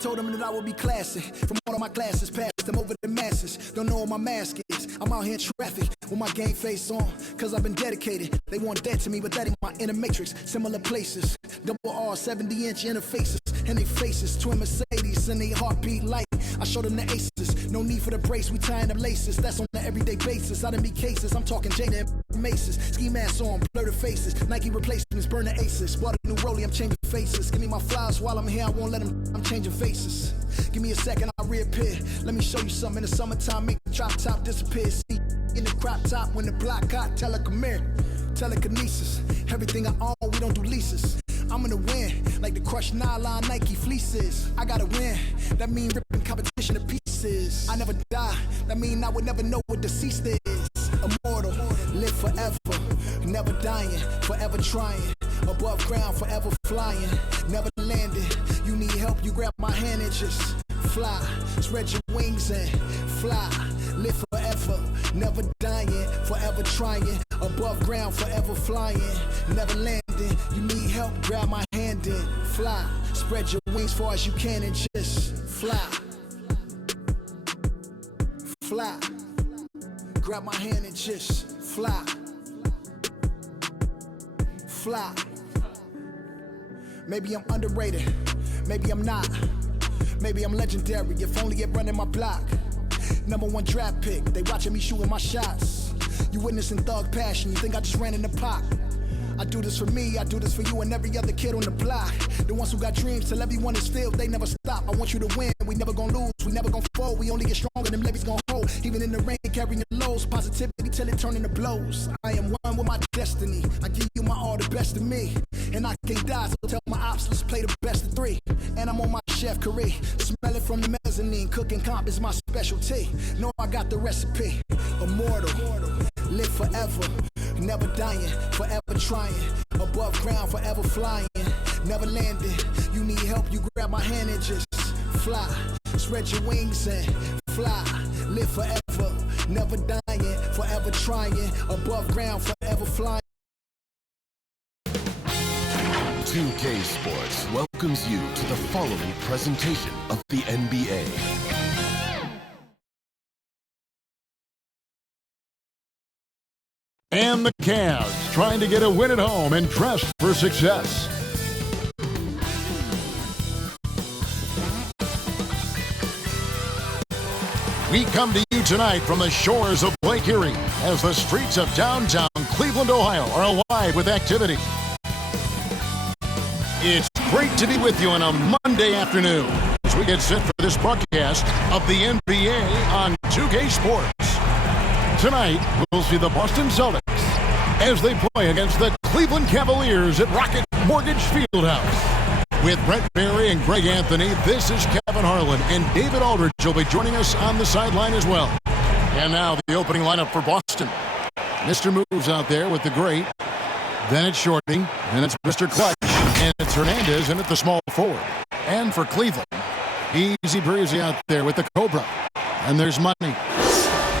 Told them that I would be classy. From all of my classes, passed them over the masses. Don't know what my mask is. I'm out here in traffic with my game face on. Cause I've been dedicated. They want that to me, but that ain't my inner matrix. Similar places. Double R, 70-inch interfaces. And they faces. Twin Mercedes and they heartbeat light. I showed them the aces. No need for the brace. We tying them laces. That's on an everyday basis. I done be cases. I'm talking Jada and Maces. Ski masks on. Blur the faces. Nike replacements. Burn the aces. Bought a new rollie. I'm changing faces. Give me my flowers while I'm here. I won't let them. I'm changing faces. Give me a second, I'll reappear. Let me show you something. In the summertime, make the drop top disappear. See, in the crop top, when the block hot, telekinesis. Everything I own, we don't do leases. I'm gonna win, like the crushed nylon Nike fleeces. I gotta win, that mean ripping competition to pieces. I never die, that mean I would never know what deceased is. Immortal, live forever, never dying, forever trying. Above ground, forever flying, never landing. You need help, you grab my hand and just fly. Spread your wings and fly. Live forever, never dying, forever trying. Above ground, forever flying, never landing. You need help, grab my hand and fly. Spread your wings far as you can and just fly. Fly. Grab my hand and just fly. Fly. Maybe I'm underrated, maybe I'm not. Maybe I'm legendary, if only it running my block. #1 draft pick, they watching me shooting my shots. You witnessing thug passion, you think I just ran in the pot. I do this for me, I do this for you and every other kid on the block. The ones who got dreams, till everyone is filled, they never stop. I want you to win, we never gonna lose, we never gonna fold. We only get stronger, them levees gonna hold. Even in the rain, carrying the lows, positivity till it turn into blows. I am one with my destiny, I give you my all, the best of me. And I can't die, so tell my ops, let's play the best of 3. And I'm on my chef career, smell it from the mezzanine. Cooking comp is my specialty, know I got the recipe. Immortal, live forever, never dying, forever trying. Above ground, forever flying, never landing. You need help, you grab my hand and just fly. Spread your wings and fly. Live forever, never dying, forever trying. Above ground, forever flying. 2K Sports welcomes you to the following presentation of the NBA. And the Cavs trying to get a win at home and dressed for success. We come to you tonight from the shores of Lake Erie as the streets of downtown Cleveland, Ohio are alive with activity. It's great to be with you on a Monday afternoon as we get set for this broadcast of the NBA on 2K Sports. Tonight, we'll see the Boston Celtics as they play against the Cleveland Cavaliers at Rocket Mortgage Fieldhouse. With Brett Barry and Greg Anthony, this is Kevin Harlan, and David Aldridge will be joining us on the sideline as well. And now the opening lineup for Boston. Mr. Moves out there with the great. Then it's Shorty, and it's Mr. Clutch, and it's Hernandez, and it's the small forward. And for Cleveland, easy breezy out there with the Cobra. And there's Money.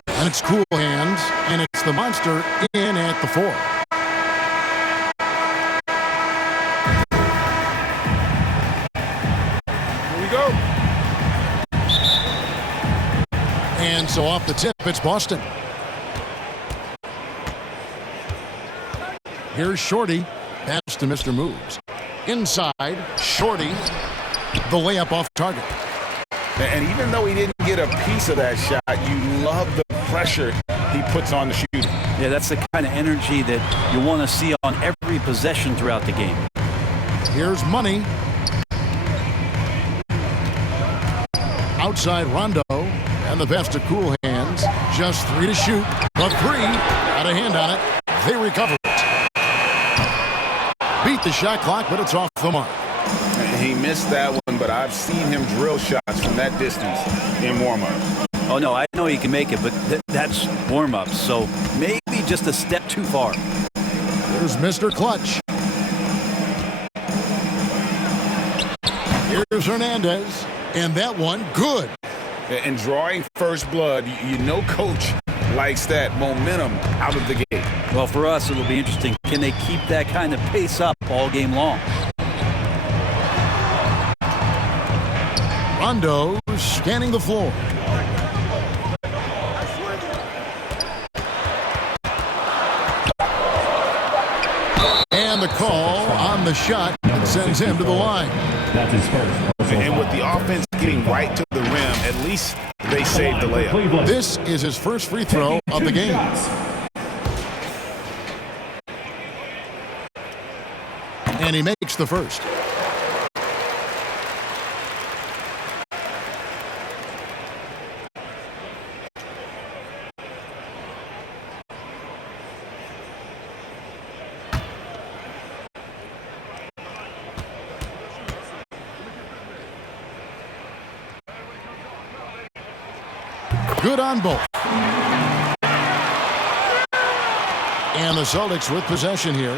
And it's Cool Hands, and it's the Monster in at the 4. Here we go. And so off the tip, it's Boston. Here's Shorty. Pass to Mr. Moves. Inside, Shorty. The layup off target. And even though he didn't get a piece of that shot, you love the pressure he puts on the shooter. Yeah, that's the kind of energy that you want to see on every possession throughout the game. Here's Money. Outside Rondo. And the pass to Cool Hands. Just 3 to shoot. The 3. Got a hand on it. They recover it. Beat the shot clock, but it's off the mark. He missed that one, but I've seen him drill shots from that distance in warm-ups. Oh, no, I know he can make it, but that's warm-ups, so maybe just a step too far. Here's Mr. Clutch. Here's Hernandez, and that one good. And drawing first blood, you know Coach likes that momentum out of the gate. Well, for us, it'll be interesting. Can they keep that kind of pace up all game long? Rondo scanning the floor. And the call on the shot sends him to the line. That's his first. And with the offense getting right to the rim, at least they saved the layup. This is his first free throw of the game. And he makes the first. Good on both. And the Celtics with possession here.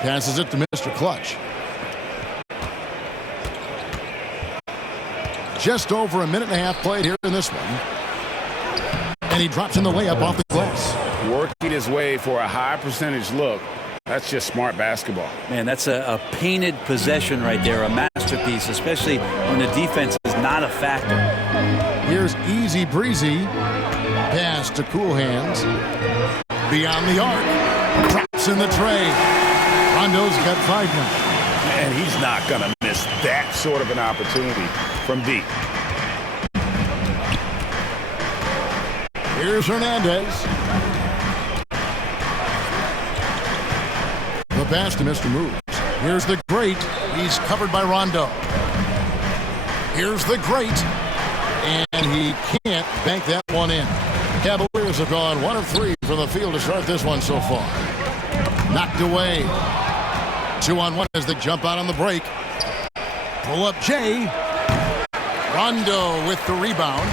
Passes it to Mr. Clutch. Just over a minute and a half played here in this one. And he drops in the layup off the glass. Working his way for a high percentage look. That's just smart basketball. Man, that's a painted possession right there, a masterpiece, especially when the defense is not a factor. Here's easy breezy. Pass to Cool Hands. Beyond the arc. Drops in the tray. Rondo's got 5 now. And he's not going to miss that sort of an opportunity from deep. Here's Hernandez. The pass to Mr. Moves. Here's the great. He's covered by Rondo. Here's the great. And he can't bank that one in. Cavaliers have gone 1 of 3 from the field to start this one so far. Knocked away. 2-on-1 as they jump out on the break. Pull up Jay. Rondo with the rebound.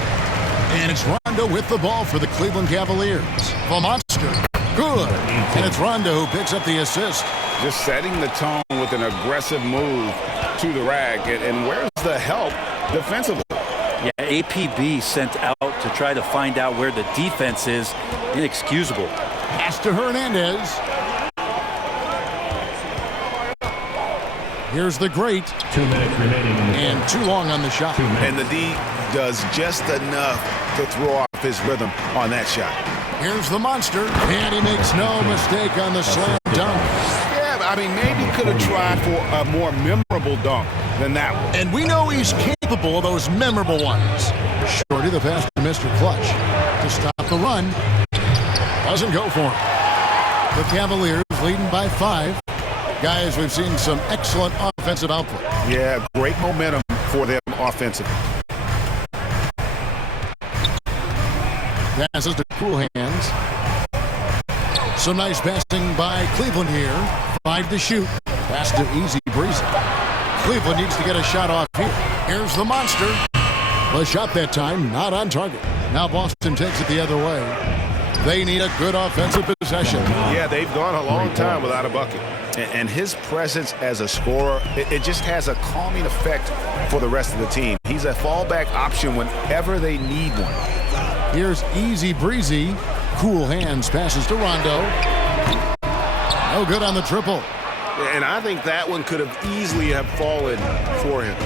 And it's Rondo with the ball for the Cleveland Cavaliers. The monster. Good. And it's Rondo who picks up the assist. Just setting the tone with an aggressive move to the rack. And where's the help defensively? Yeah, APB sent out to try to find out where the defense is. Inexcusable. Pass to Hernandez. Here's the great. 2 minutes remaining in the And too long on the shot. And the D does just enough to throw off his rhythm on that shot. Here's the monster. And he makes no mistake on the slam dunk. Yeah, I mean, maybe could have tried for a more memorable dunk than that one. And we know he's capable of those memorable ones. Shorty the pass to Mr. Clutch to stop the run. Doesn't go for him. The Cavaliers leading by 5. Guys, we've seen some excellent offensive output. Yeah, great momentum for them offensively. Passes to Cool Hands. Some nice passing by Cleveland here. 5 to shoot. Pass to Easy Breezy. Cleveland needs to get a shot off here. Here's the monster. The shot that time, not on target. Now Boston takes it the other way. They need a good offensive possession. Yeah, they've gone a long time without a bucket. And his presence as a scorer, it just has a calming effect for the rest of the team. He's a fallback option whenever they need one. Here's Easy Breezy. Cool Hands passes to Rondo. No good on the triple. And I think that one could have easily have fallen for him.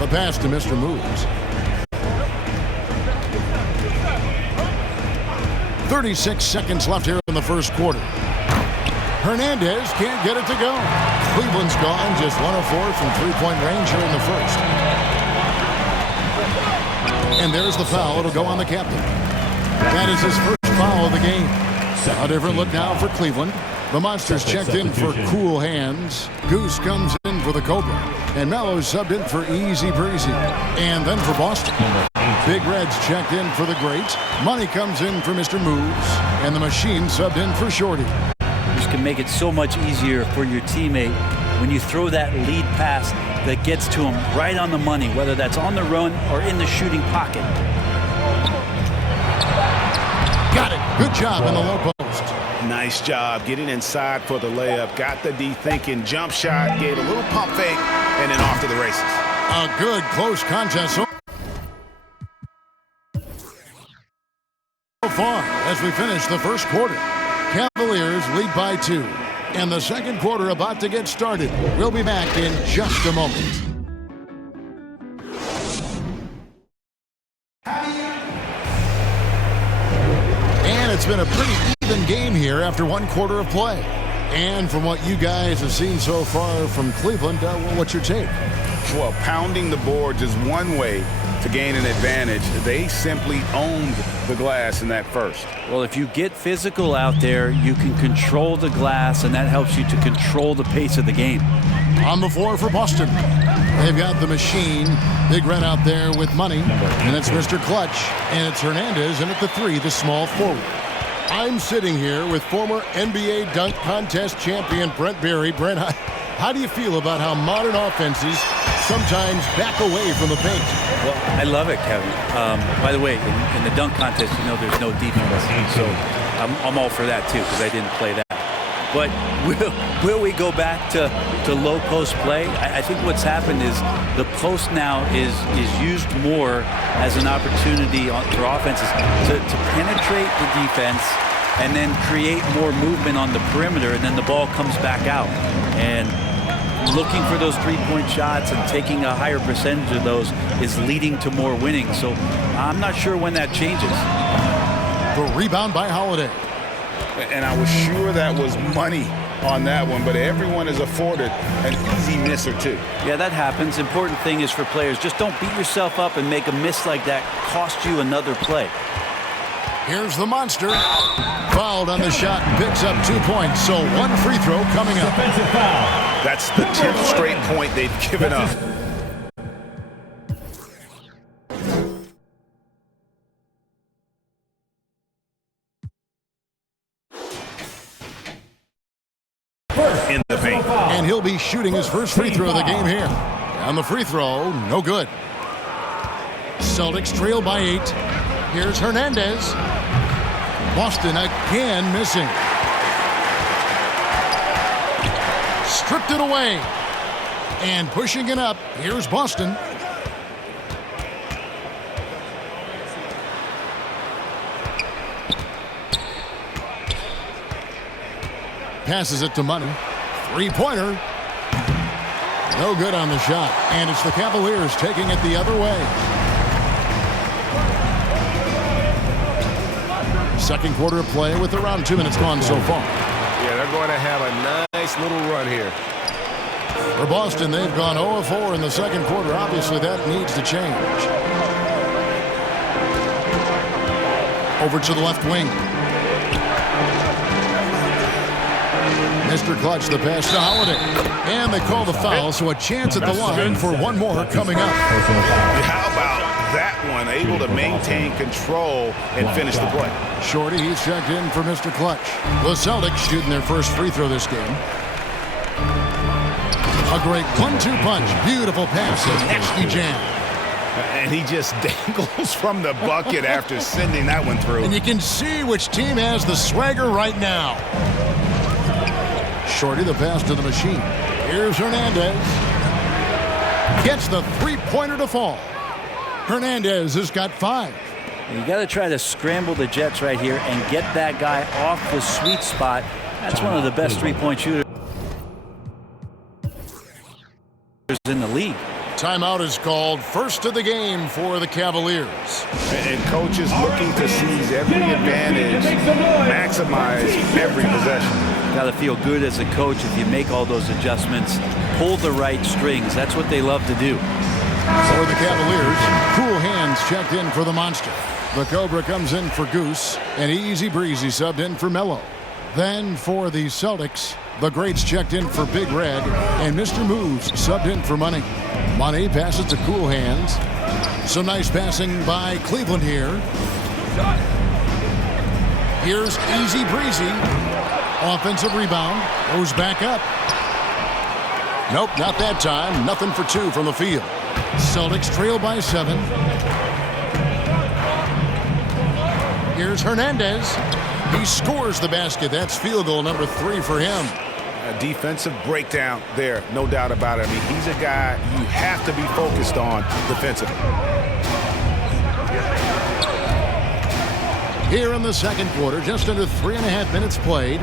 The pass to Mr. Moves. 36 seconds left here in the first quarter. Hernandez can't get it to go. Cleveland's gone just 1 of 4 from three-point range here in the first. And there's the foul. It'll go on the captain. That is his first foul of the game. A different look now for Cleveland. The Monsters checked in for Cool Hands. Goose comes in for the Cobra. And Mello's subbed in for Easy Breezy. And then for Boston, Big Red's checked in for the Great. Money comes in for Mr. Moves. And the Machine subbed in for Shorty. This can make it so much easier for your teammate when you throw that lead pass that gets to him right on the money, whether that's on the run or in the shooting pocket. Got it. Good job in the low post. Nice job getting inside for the layup. Got the D thinking, jump shot, gave a little pump fake, and then off to the races. A good close contest so far as we finish the first quarter. Cavaliers lead by 2. And the second quarter about to get started. We'll be back in just a moment. And it's been a pretty even game here after one quarter of play. And from what you guys have seen so far from Cleveland, what's your take? Well, pounding the boards is one way to gain an advantage. They simply owned the glass in that first. Well, if you get physical out there, you can control the glass, and that helps you to control the pace of the game. On the floor for Boston. They've got the machine. Big Red out there with money. And it's Mr. Clutch. And it's Hernandez. And at the 3, the small forward. I'm sitting here with former NBA dunk contest champion Brent Berry. Brent, how do you feel about how modern offenses sometimes back away from the paint? Well, I love it, Kevin. By the way, in the dunk contest, you know there's no defense. So I'm all for that, too, because I didn't play that. But will we go back to low post play? I think what's happened is the post now is used more as an opportunity for offenses to penetrate the defense and then create more movement on the perimeter, and then the ball comes back out. And looking for those three-point shots and taking a higher percentage of those is leading to more winning. So I'm not sure when that changes. The rebound by Holiday. And I was sure that was money on that one, but everyone is afforded an easy miss or two. Yeah, that happens. Important thing is for players, just don't beat yourself up and make a miss like that cost you another play. Here's the monster. Fouled on the shot and picks up 2 points. So one free throw coming up. Defensive foul. That's the 10th straight point they've given up. In the paint. And he'll be shooting his first free throw of the game here. On the free throw, no good. Celtics trail by 8. Here's Hernandez. Boston again missing. Stripped it away. And pushing it up, here's Boston. Passes it to Money. Three-pointer. No good on the shot. And it's the Cavaliers taking it the other way. Second quarter of play with around 2 minutes gone so far. Yeah, they're going to have a nice little run here. For Boston, they've gone 0-4 in the second quarter. Obviously, that needs to change. Over to the left wing. Mr. Clutch, the pass to Holiday. And they call the foul, so a chance at the line for one more coming up. How about that one? Able to maintain control and finish the play. Shorty, he's checked in for Mr. Clutch. The Celtics shooting their first free throw this game. A great 1-2 punch. Beautiful pass. Nasty jam. And he just dangles from the bucket after sending that one through. And you can see which team has the swagger right now. Shorty, the pass to the machine. Here's Hernandez. Gets the three-pointer to fall. Hernandez has got 5. You got to try to scramble the Jets right here and get that guy off the sweet spot. That's one of the best three-point shooters in the league. Timeout is called. First of the game for the Cavaliers. And coaches looking to seize every advantage, maximize every possession. Got to feel good as a coach if you make all those adjustments, pull the right strings. That's what they love to do. For the Cavaliers, Cool Hands checked in for the Monster. The Cobra comes in for Goose, and Easy Breezy subbed in for Mello. Then for the Celtics, the Greats checked in for Big Red, and Mr. Moves subbed in for Money. Money passes to Cool Hands. Some nice passing by Cleveland here. Here's Easy Breezy. Offensive rebound. Goes back up. Nope, not that time. Nothing for 2 from the field. Celtics trail by 7. Here's Hernandez. He scores the basket. That's field goal number 3 for him. A defensive breakdown there, no doubt about it. I mean, he's a guy you have to be focused on defensively. Here in the second quarter, just under 3.5 minutes played.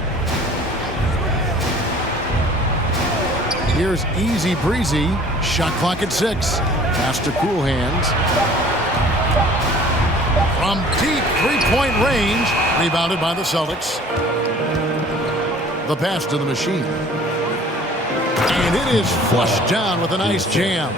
Here's easy breezy. Shot clock at 6. Pass to Cool Hands. From deep three-point range. Rebounded by the Celtics. The pass to the Machine. And it is flushed down with a nice jam.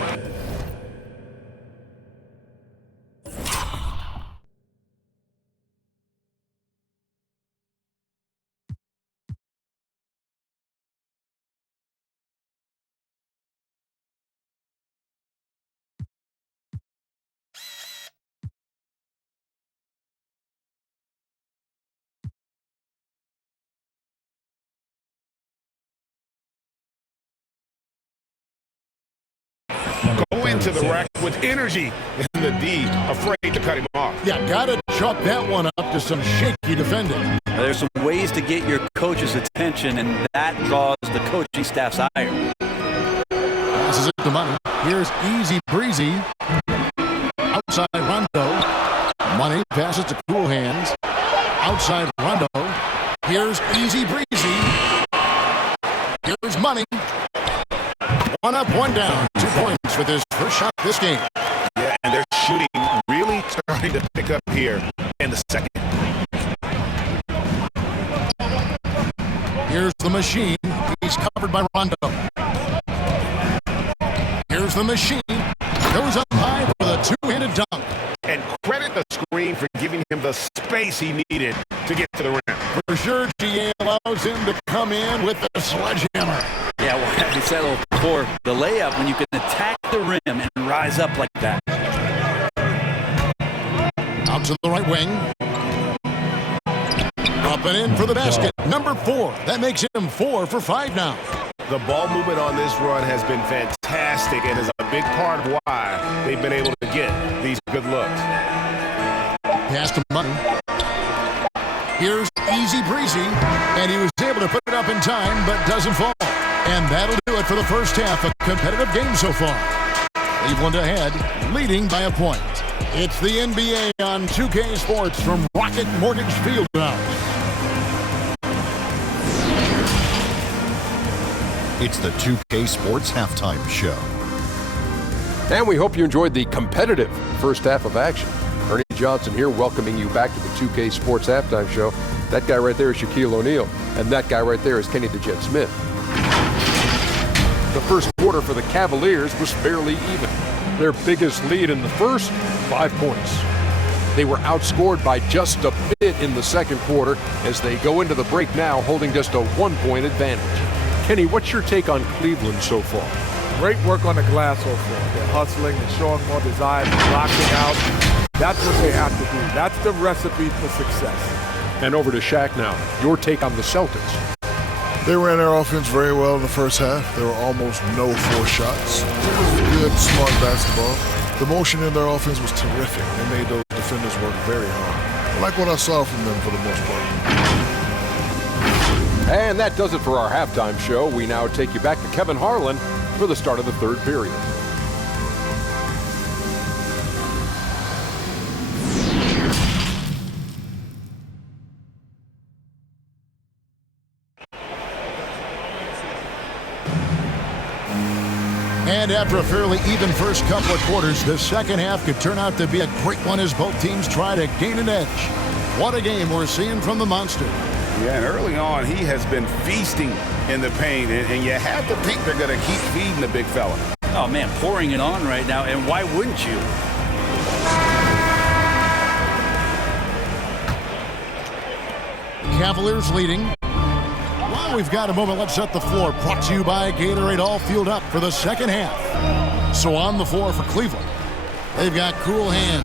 Go into the rack with energy. And the D afraid to cut him off. Yeah, gotta chalk that one up to some shaky defending. There's some ways to get your coach's attention, and that draws the coaching staff's ire. Passes it to Money. Here's easy breezy. Outside Rondo. Money passes to Cool Hands. Outside Rondo. Here's easy breezy. Here's Money. One up, one down. 2 points with his first shot this game. Yeah, and they're shooting really starting to pick up here in the second. Here's the Machine. He's covered by Rondo. Here's the Machine. Goes up high for the two-handed dunk. And credit the screen for giving him the space he needed to get to the rim. For sure, GA allows him to come in with the sledgehammer. Yeah, well, he settled for the layup when you can attack the rim and rise up like that. Out to the right wing. Up and in for the basket. Number 4. That makes him 4 for 5 now. The ball movement on this run has been fantastic and is a big part of why they've been able to get these good looks. Pass to Money. Here's easy breezy, and he was able to put it up in time, but doesn't fall. And that'll do it for the first half. A competitive game so far. Cleveland ahead, leading by a point. It's the NBA on 2K Sports from Rocket Mortgage Fieldhouse. It's the 2K Sports Halftime Show. And we hope you enjoyed the competitive first half of action. Ernie Johnson here welcoming you back to the 2K Sports Halftime Show. That guy right there is Shaquille O'Neal, and that guy right there is Kenny the Jet Smith. The first quarter for the Cavaliers was fairly even. Their biggest lead in the first, 5 points. They were outscored by just a bit in the second quarter as they go into the break now holding just a 1-point advantage. Kenny, what's your take on Cleveland so far? Great work on the glass so far. They're hustling and showing more desire, blocking out. That's what they have to do. That's the recipe for success. And over to Shaq now. Your take on the Celtics. They ran their offense very well in the first half. There were almost no forced shots. It was good, smart basketball. The motion in their offense was terrific. They made those defenders work very hard. I like what I saw from them for the most part. And that does it for our halftime show. We now take you back to Kevin Harlan for the start of the third period. And after a fairly even first couple of quarters, the second half could turn out to be a great one as both teams try to gain an edge. What a game we're seeing from the Monster. Yeah, and early on, he has been feasting in the paint, and you have to think they're going to keep feeding the big fella. Oh, man, pouring it on right now, and why wouldn't you? Cavaliers leading. While we've got a moment, let's set the floor. Brought to you by Gatorade, all fueled up for the second half. So on the floor for Cleveland, they've got Cool Hands.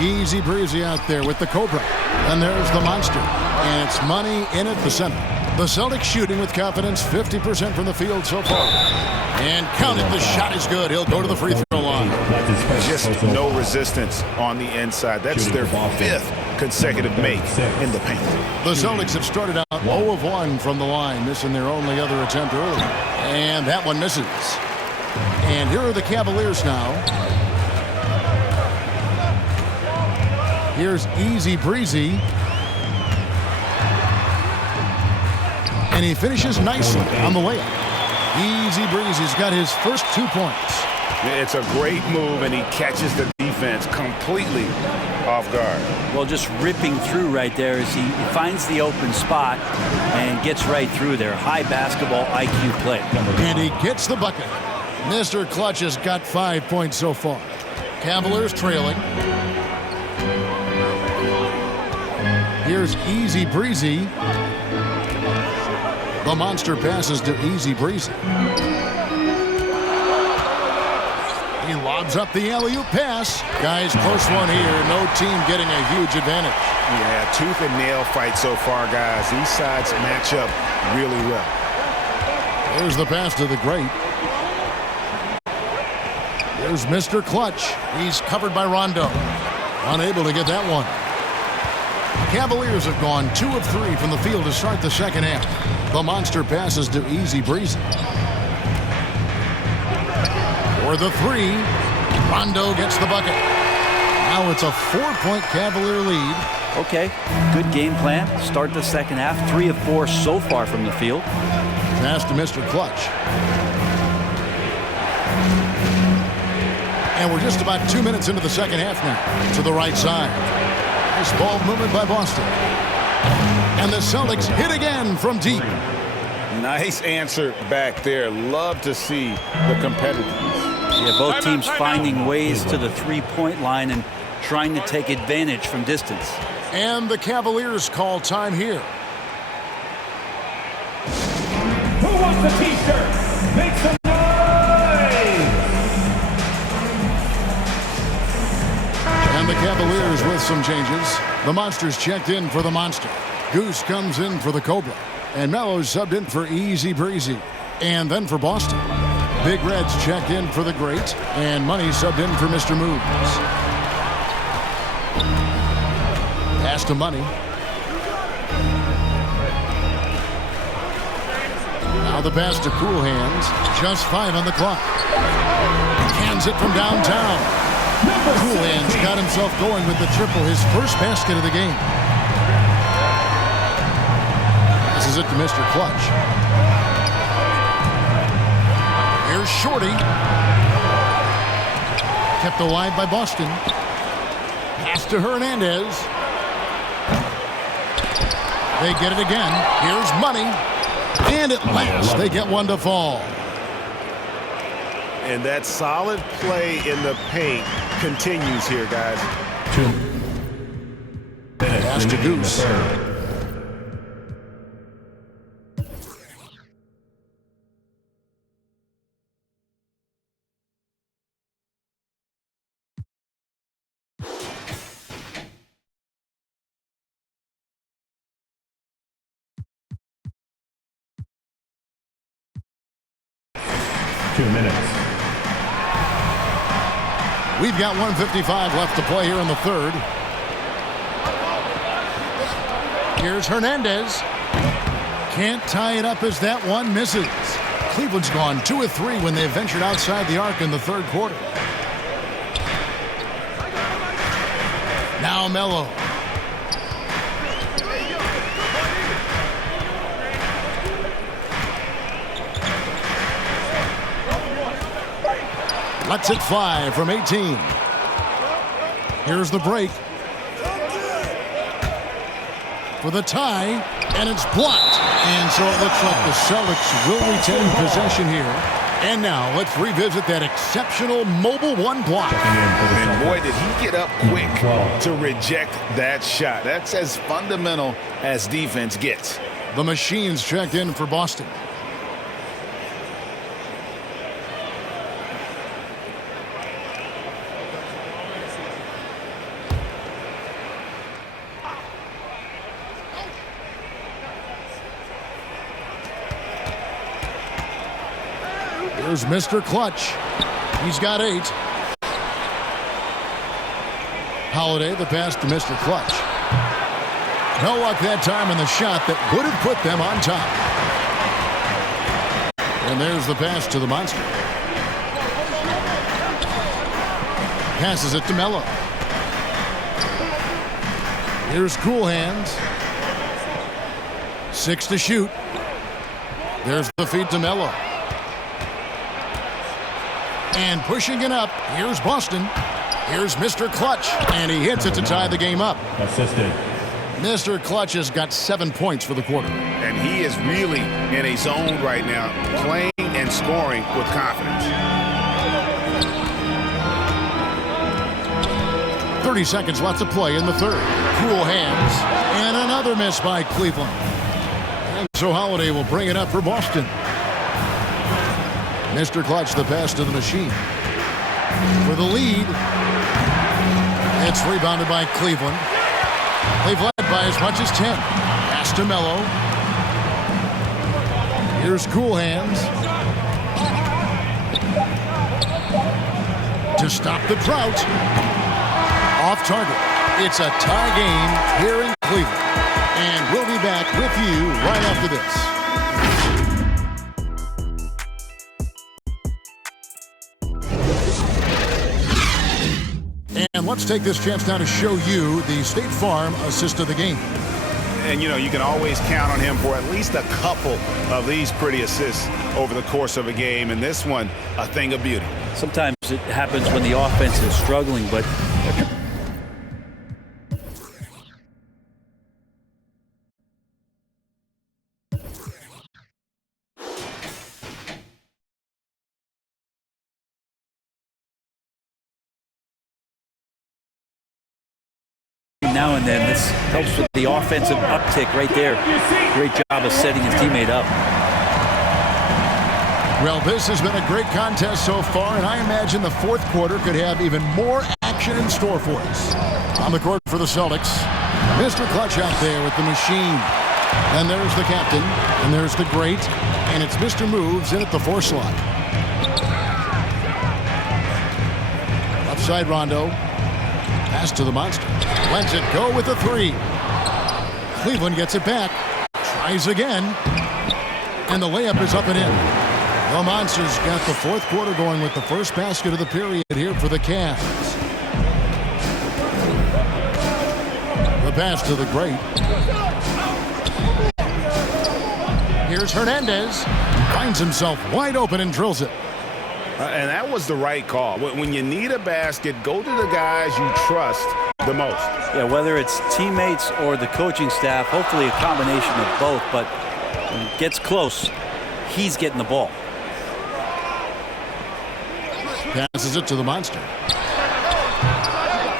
Easy breezy out there with the Cobra. And there's the Monster. And it's Money in at the center. The Celtics shooting with confidence, 50% from the field so far. And count it, the shot is good. He'll go to the free throw line. Just no resistance on the inside. That's their 5th consecutive make in the paint. The Celtics have started out 0 of 1 from the line, missing their only other attempt early. And that one misses. And here are the Cavaliers now. Here's easy breezy. And he finishes nicely on the layup. Easy Breezy's got his first 2 points. It's a great move, and he catches the defense completely off guard. Well, just ripping through right there as he finds the open spot and gets right through there. High basketball IQ play. And he gets the bucket. Mr. Clutch has got 5 points so far. Cavaliers trailing. Here's Easy Breezy. The monster passes to Easy Breezy. He lobs up the alley-oop pass. Guys, close one here. No team getting a huge advantage. Yeah, tooth and nail fight so far, guys. These sides match up really well. There's the pass to the great. There's Mr. Clutch. He's covered by Rondo. Unable to get that one. Cavaliers have gone 2 of 3 from the field to start the second half. The monster passes to Easy Breezy. For the 3, Rondo gets the bucket. Now it's a 4-point Cavalier lead. Okay, good game plan. Start the second half. 3 of 4 so far from the field. Pass to Mr. Clutch. And we're just about 2 minutes into the second half now. To the right side. Nice ball movement by Boston. And the Celtics hit again from deep. Nice answer back there. Love to see the competitiveness. Yeah, both teams finding ways to the three-point line and trying to take advantage from distance. And the Cavaliers call time here. Who wants the T-shirt? Make some noise! And the Cavaliers with some changes. The Monsters checked in for the Monster. Goose comes in for the Cobra. And Mello's subbed in for Easy Breezy. And then for Boston. Big Red's checked in for the Great. And Money subbed in for Mr. Moves. Pass to Money. Now the pass to Cool Hands. Just 5 on the clock. Hands it from downtown. Cool Hands got himself going with the triple, his first basket of the game. This is it to Mr. Clutch. Here's Shorty. Kept alive by Boston. Pass to Hernandez. They get it again. Here's Money. And at last, they get one to fall. And that solid play in the paint continues here, guys. Pass to Goose. We've got 1:55 left to play here in the third. Here's Hernandez. Can't tie it up as that one misses. Cleveland's gone 2 of 3 when they ventured outside the arc in the third quarter. Now Melo. Lets it fly from 18. Here's the break. For the tie, and it's blocked. And so it looks like the Celtics will retain possession here. And now let's revisit that exceptional mobile one block. And boy, did he get up quick to reject that shot. That's as fundamental as defense gets. The Machines checked in for Boston. Here's Mr. Clutch. He's got 8. Holiday, the pass to Mr. Clutch. No luck that time in the shot that would have put them on top. And there's the pass to the Monster. Passes it to Melo. Here's Cool Hands. 6 to shoot. There's the feed to Melo. And pushing it up, here's Boston. Here's Mr. Clutch, and he hits it to tie the game up. Assisted. Mr. Clutch has got 7 points for the quarter. And he is really in a zone right now, playing and scoring with confidence. 30 seconds left to play in the third. Cool hands, and another miss by Cleveland. And so Holiday will bring it up for Boston. Mr. Clutch, the pass to the machine. For the lead. It's rebounded by Cleveland. They've led by as much as 10. Pass to Melo. Here's Cool Hands. To stop the drought. Off target. It's a tie game here in Cleveland. And we'll be back with you right after this. And let's take this chance now to show you the State Farm assist of the game. And, you know, you can always count on him for at least a couple of these pretty assists over the course of a game. And this one, a thing of beauty. Sometimes it happens when the offense is struggling, but now and then, this helps with the offensive uptick right there. Great job of setting his teammate up. Well, this has been a great contest so far, and I imagine the fourth quarter could have even more action in store for us. On the court for the Celtics, Mr. Clutch out there with the machine. And there's the captain, and there's the great, and it's Mr. Moves in at the 4 slot. Left side Rondo. Pass to the monster. Lets it go with the 3. Cleveland gets it back. Tries again. And the layup is up and in. The Monsters got the fourth quarter going with the first basket of the period here for the Cavs. The pass to the great. Here's Hernandez. Finds himself wide open and drills it. And that was the right call. When you need a basket, go to the guys you trust the most. Yeah, whether it's teammates or the coaching staff, hopefully a combination of both, but when it gets close, he's getting the ball. Passes it to the monster.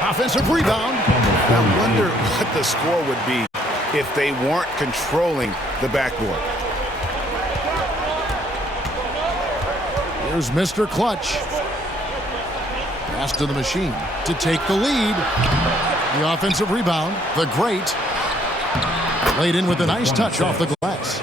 Offensive rebound. I wonder what the score would be if they weren't controlling the backboard. Here's Mr. Clutch. Pass to the machine to take the lead. The offensive rebound. The great. Laid in with a nice touch off the glass.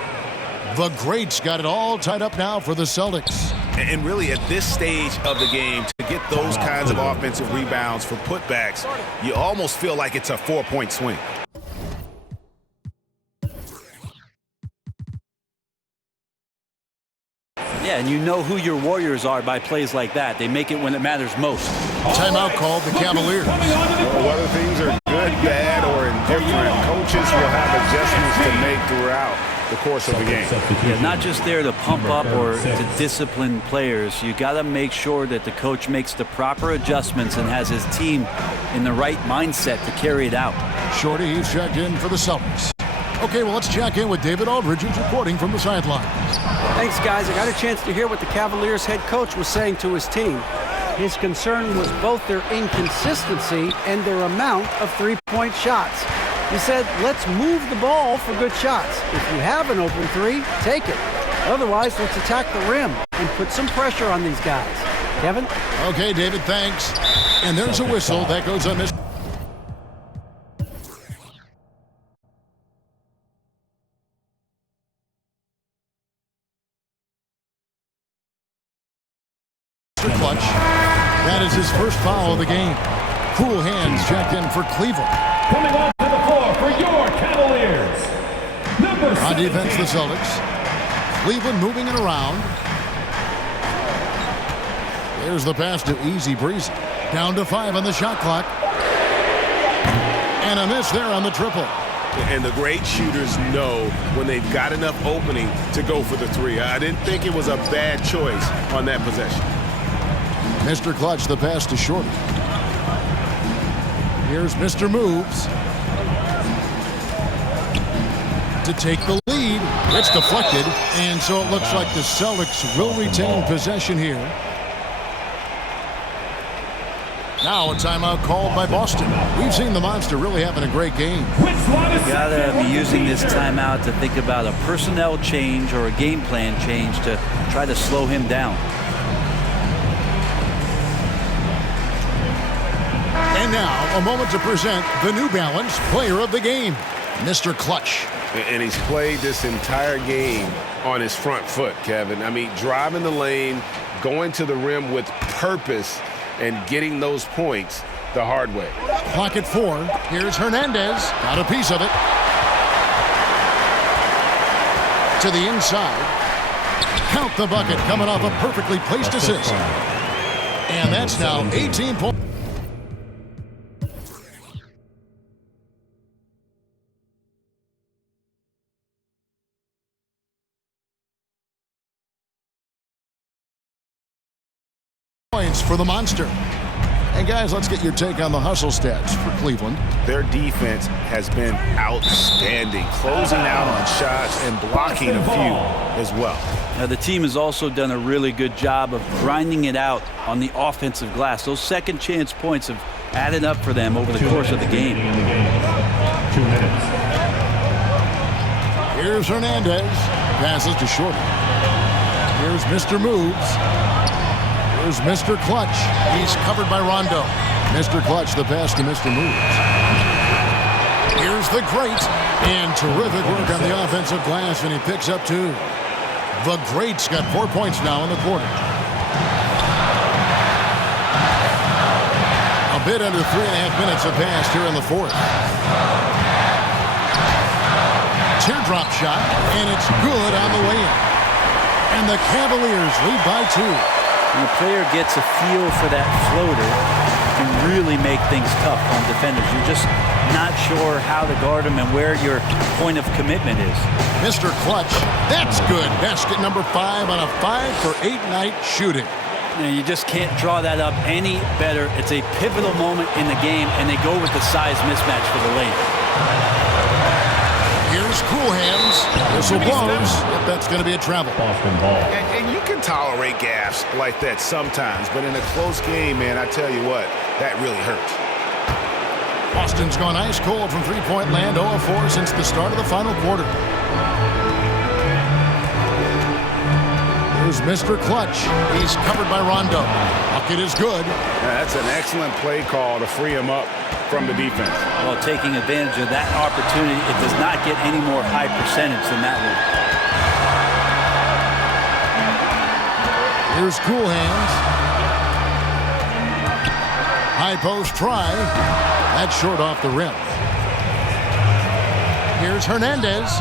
The great's got it all tied up now for the Celtics. And really, at this stage of the game, to get those kinds of offensive rebounds for putbacks, you almost feel like it's a 4-point swing. Yeah, and you know who your Warriors are by plays like that. They make it when it matters most. Timeout called the Cavaliers. Well, whether things are good, bad, or indifferent, coaches will have adjustments to make throughout the course of the game. Yeah, not just there to pump up or to discipline players. You got to make sure that the coach makes the proper adjustments and has his team in the right mindset to carry it out. Shorty, he's checked in for the Celtics. Okay, well, let's check in with David Aldridge, who's reporting from the sidelines. Thanks, guys. I got a chance to hear what the Cavaliers head coach was saying to his team. His concern was both their inconsistency and their amount of three-point shots. He said, let's move the ball for good shots. If you have an open 3, take it. Otherwise, let's attack the rim and put some pressure on these guys. Kevin? Okay, David, thanks. And there's a whistle that goes on Mr. Clutch. That is his first foul of the game. Cool hands checked in for Cleveland. Coming onto the floor for your Cavaliers, number 17. On defense, the Celtics. Cleveland moving it around. There's the pass to Easy Breezy. Down to 5 on the shot clock. And a miss there on the triple. And the great shooters know when they've got enough opening to go for the 3. I didn't think it was a bad choice on that possession. Mr. Clutch, the pass to Shorty. Here's Mr. Moves to take the lead. It's deflected, and so it looks like the Celtics will retain possession here. Now a timeout called by Boston. We've seen the Monster really having a great game. You gotta be using this timeout to think about a personnel change or a game plan change to try to slow him down. And now a moment to present the New Balance Player of the Game, Mr. Clutch. And he's played this entire game on his front foot, Kevin. I mean, driving the lane, going to the rim with purpose, and getting those points the hard way. Clock at 4. Here's Hernandez. Got a piece of it. To the inside. Count the bucket coming off a perfectly placed assist. And that's now 18 points. For the Monster. And guys, let's get your take on the hustle stats for Cleveland. Their defense has been outstanding, closing out on shots and blocking a few as well. Now, the team has also done a really good job of grinding it out on the offensive glass. Those second chance points have added up for them over the course of the game. 2 minutes. Here's Hernandez. Passes to Shorty. Here's Mr. Moves. Here's Mr. Clutch. He's covered by Rondo. Mr. Clutch, the pass to Mr. Moves. Here's the Great. And terrific work on the offensive glass, and he picks up 2. The Great's got 4 points now in the quarter. A bit under 3.5 minutes have passed here in the fourth. Teardrop shot, and it's good on the way in. And the Cavaliers lead by 2. When the player gets a feel for that floater, it can really make things tough on defenders. You're just not sure how to guard them and where your point of commitment is. Mr. Clutch, that's good. Basket number 5 on a 5-for-8 night shooting. And you just can't draw that up any better. It's a pivotal moment in the game, and they go with the size mismatch for the lane. Here's Cool Hands. Whistle blows. Yep, that's going to be a travel. Boston ball. And you can tolerate gaffes like that sometimes, but in a close game, man, I tell you what, that really hurts. Boston's gone ice cold from three-point land, 0 of 4 since the start of the final quarter. Here's Mr. Clutch. He's covered by Rondo. Bucket is good. Yeah, that's an excellent play call to free him up from the defense. Well, taking advantage of that opportunity, it does not get any more high percentage than that one. Here's Cool Hands. High post try. That's short off the rim. Here's Hernandez.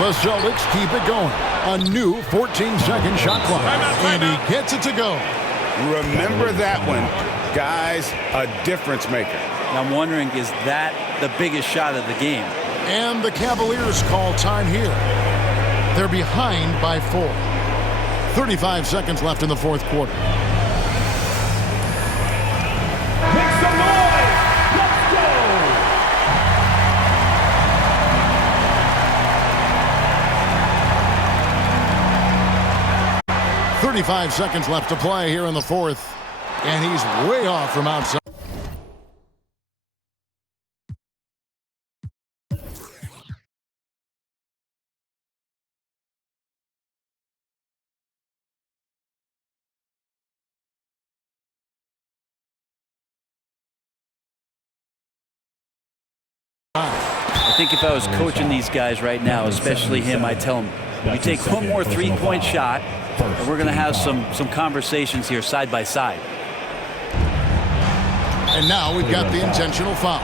The Celtics keep it going. A new 14-second shot clock. And he gets it to go. Remember that one. Guys, a difference maker. And I'm wondering, is that the biggest shot of the game? And the Cavaliers call time here. They're behind by 4. 35 seconds left in the fourth quarter. Make some noise! Let's go! 35 seconds left to play here in the fourth. And he's way off from outside. I think if I was coaching these guys right now, especially him, I'd tell him, you take one more three-point shot, and we're going to have some conversations here side by side. And now we've got the intentional foul.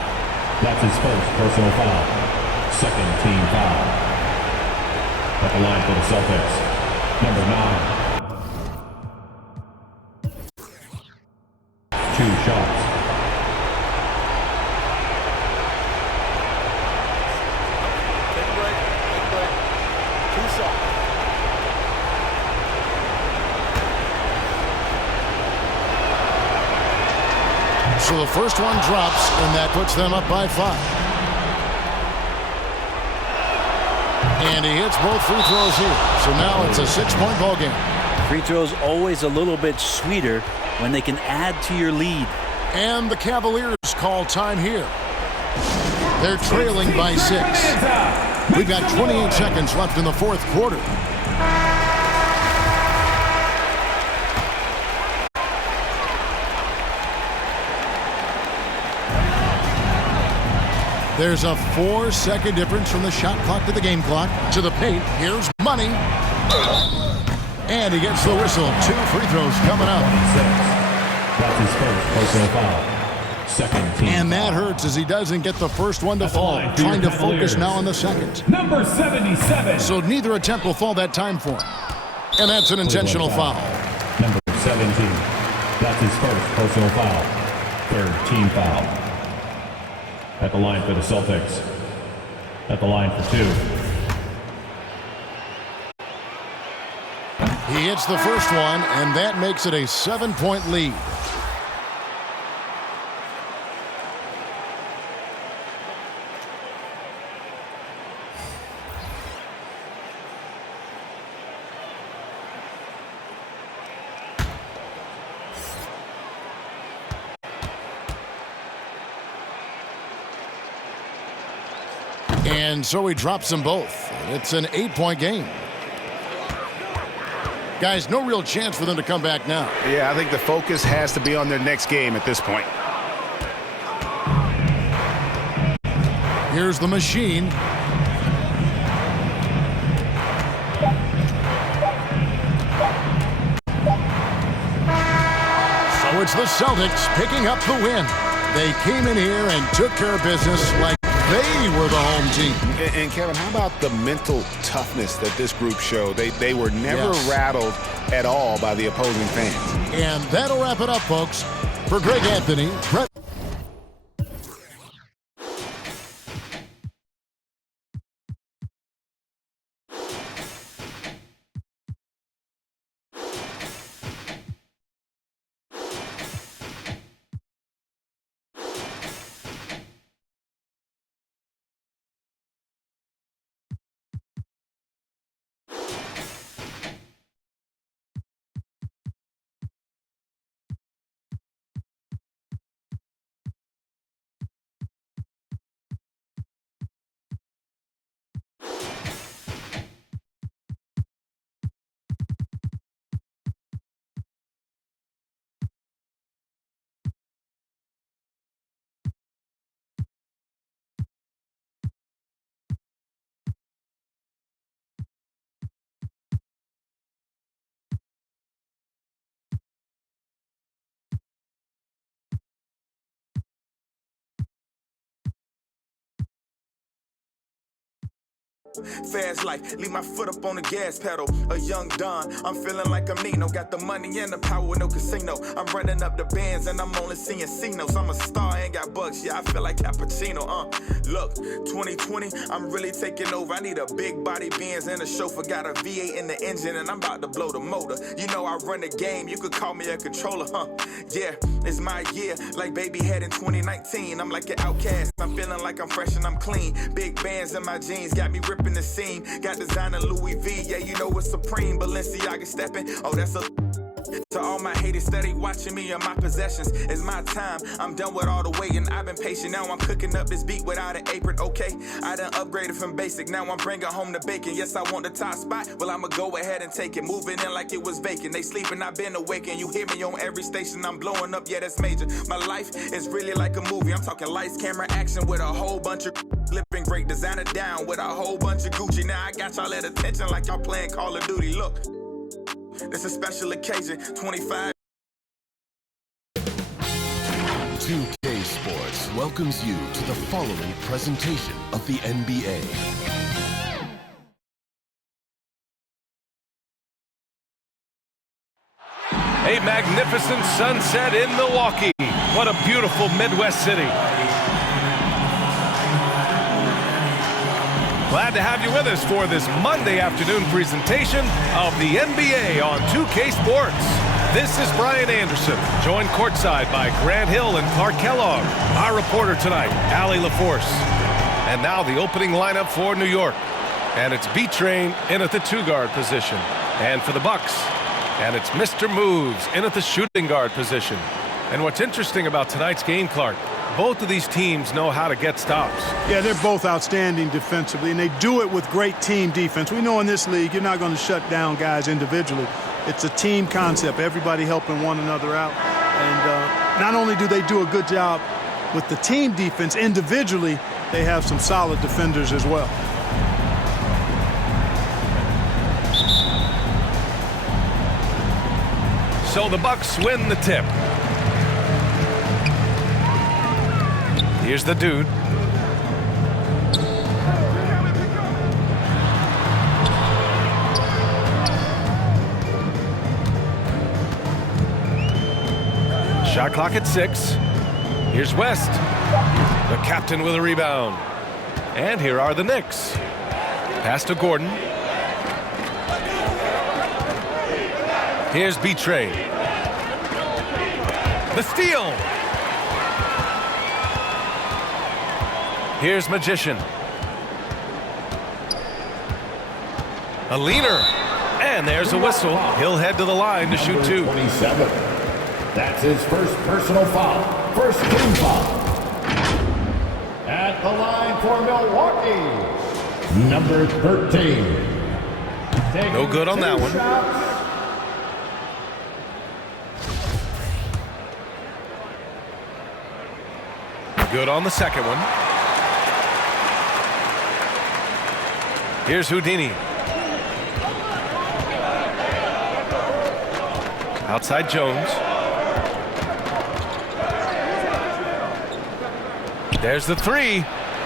That's his first personal foul. Second team foul. At the line for the Celtics, number 9. 2 shots. So the first one drops, and that puts them up by 5. And he hits both free throws here. So now it's a 6-point ball game. Free throws always a little bit sweeter when they can add to your lead. And the Cavaliers call time here. They're trailing by 6. We've got 28 seconds left in the fourth quarter. There's a 4-second difference from the shot clock to the game clock. To the paint, here's Money. And he gets the whistle. 2 free throws coming up. That's his first personal foul. Second team. And that hurts as he doesn't get the first one to fall. Trying to focus now on the second. Number 77. So neither attempt will fall that time for him. And that's an intentional foul. Number 17. That's his first personal foul. Third team foul. At the line for the Celtics. At the line for 2. He hits the first one, and that makes it a 7-point lead. And so he drops them both. It's an 8-point game. Guys, no real chance for them to come back now. Yeah, I think the focus has to be on their next game at this point. Here's the machine. So it's the Celtics picking up the win. They came in here and took care of business like they were the home team. And Kevin, how about the mental toughness that this group showed? They were never rattled at all by the opposing fans. And that'll wrap it up, folks. For Greg Anthony, Brett. Fast life, leave my foot up on the gas pedal. A young Don, I'm feeling like I'm Nino. Got the money and the power with no casino. I'm running up the bands and I'm only seeing C-notes. I'm a star, ain't got bucks, yeah, I feel like Cappuccino. Look, 2020, I'm really taking over. I need a big body Benz and a chauffeur. Got a V8 in the engine and I'm about to blow the motor. You know I run the game, you could call me a controller, Yeah, it's my year, like baby had in 2019. I'm like an outcast, I'm feeling like I'm fresh and I'm clean. Big bands in my jeans, got me ripping the seam. Got designer Louis V, yeah, you know it's supreme. Balenciaga stepping, oh, that's a... To all my haters steady watching me and my possessions. It's my time, I'm done with all the waiting. I've been patient, now I'm cooking up this beat without an apron, okay? I done upgraded from basic, now I'm bringing home the bacon. Yes, I want the top spot, well, I'ma go ahead and take it. Moving in like it was vacant. They sleeping, I've been awakened. You hear me on every station, I'm blowing up, yeah, that's major. My life is really like a movie. I'm talking lights, camera, action with a whole bunch of flipping great designer down with a whole bunch of Gucci. Now I got y'all at attention like y'all playing Call of Duty. Look, it's a special occasion, 25. 2K Sports welcomes you to the following presentation of the NBA. A magnificent sunset in Milwaukee. What a beautiful Midwest city. Glad to have you with us for this Monday afternoon presentation of the NBA on 2K Sports. This is Brian Anderson, joined courtside by Grant Hill and Clark Kellogg. Our reporter tonight, Allie LaForce. And now the opening lineup for New York. And it's B-Train in at the 2-guard position. And for the Bucks, and it's Mr. Moves in at the shooting guard position. And what's interesting about tonight's game, Clark, both of these teams know how to get stops. Yeah, they're both outstanding defensively, and they do it with great team defense. We know in this league, you're not going to shut down guys individually. It's a team concept, everybody helping one another out. And not only do they do a good job with the team defense individually, they have some solid defenders as well. So the Bucks win the tip. Here's the dude. Shot clock at 6. Here's West, the captain with a rebound. And here are the Knicks. Pass to Gordon. Here's B-Train. The steal. Here's Magician. A leaner. And there's a whistle. He'll head to the line to shoot 2. 27. That's his first personal foul. First team foul. At the line for Milwaukee, number 13. No good on that one. Good on the second one. Here's Houdini. Outside Jones. There's the 3.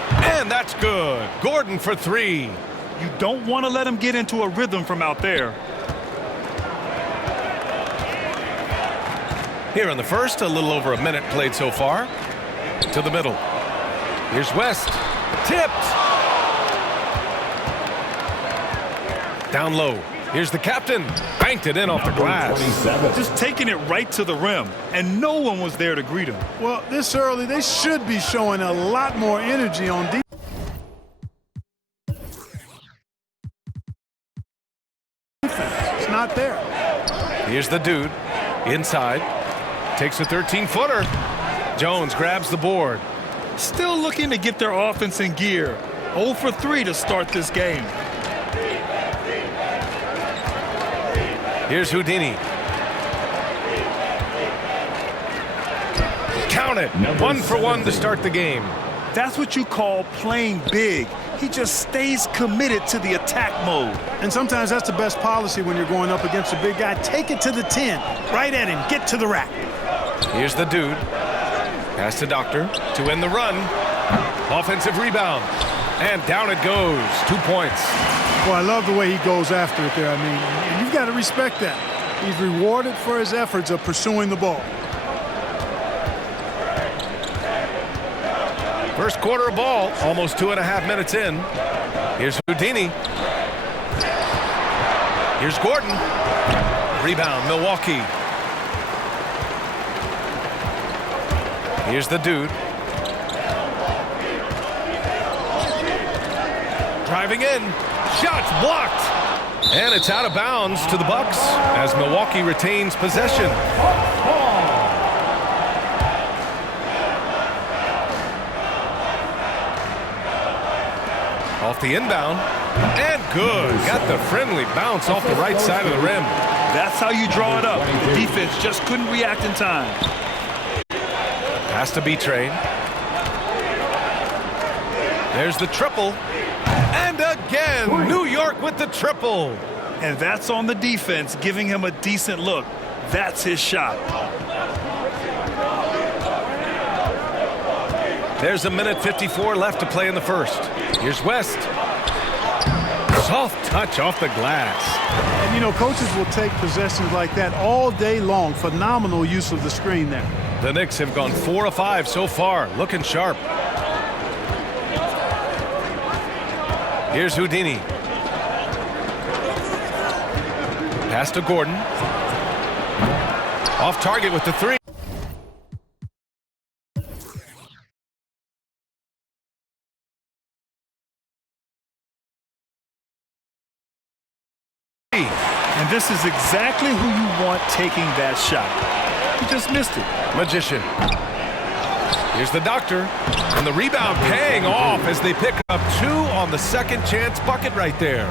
And that's good. Gordon for 3. You don't want to let him get into a rhythm from out there. Here in the first, a little over a minute played so far. To the middle. Here's West. Tipped. Down low. Here's the captain. Banked it in off the glass. Just taking it right to the rim, and no one was there to greet him. Well, this early, they should be showing a lot more energy on defense. It's not there. Here's the dude. Inside. Takes a 13-footer. Jones grabs the board. Still looking to get their offense in gear. 0 for 3 to start this game. Here's Houdini. Count it. 1 for 1 to start the game. That's what you call playing big. He just stays committed to the attack mode. And sometimes that's the best policy when you're going up against a big guy. Take it to the 10. Right at him. Get to the rack. Here's the dude. Pass to Doctor to end the run. Offensive rebound. And down it goes. 2 points. Well, I love the way he goes after it there. I mean, you've got to respect that. He's rewarded for his efforts of pursuing the ball. First quarter of ball, almost 2.5 minutes in. Here's Houdini. Here's Gordon. Rebound, Milwaukee. Here's the dude. Driving in. Shots blocked. And it's out of bounds to the Bucks as Milwaukee retains possession. Off the inbound. And good. Got the friendly bounce off the right side of the rim. That's how you draw it up. The defense just couldn't react in time. Has to be trained. There's the triple. And again, New York with the triple. And that's on the defense, giving him a decent look. That's his shot. There's 1:54 left to play in the first. Here's West. Soft touch off the glass. And, you know, coaches will take possessions like that all day long. Phenomenal use of the screen there. The Knicks have gone 4 of 5 so far, looking sharp. Here's Houdini. Pass to Gordon. Off target with the three. And this is exactly who you want taking that shot. He just missed it. Magician. Here's the doctor. And the rebound paying off as they pick up 2 on the second chance bucket right there.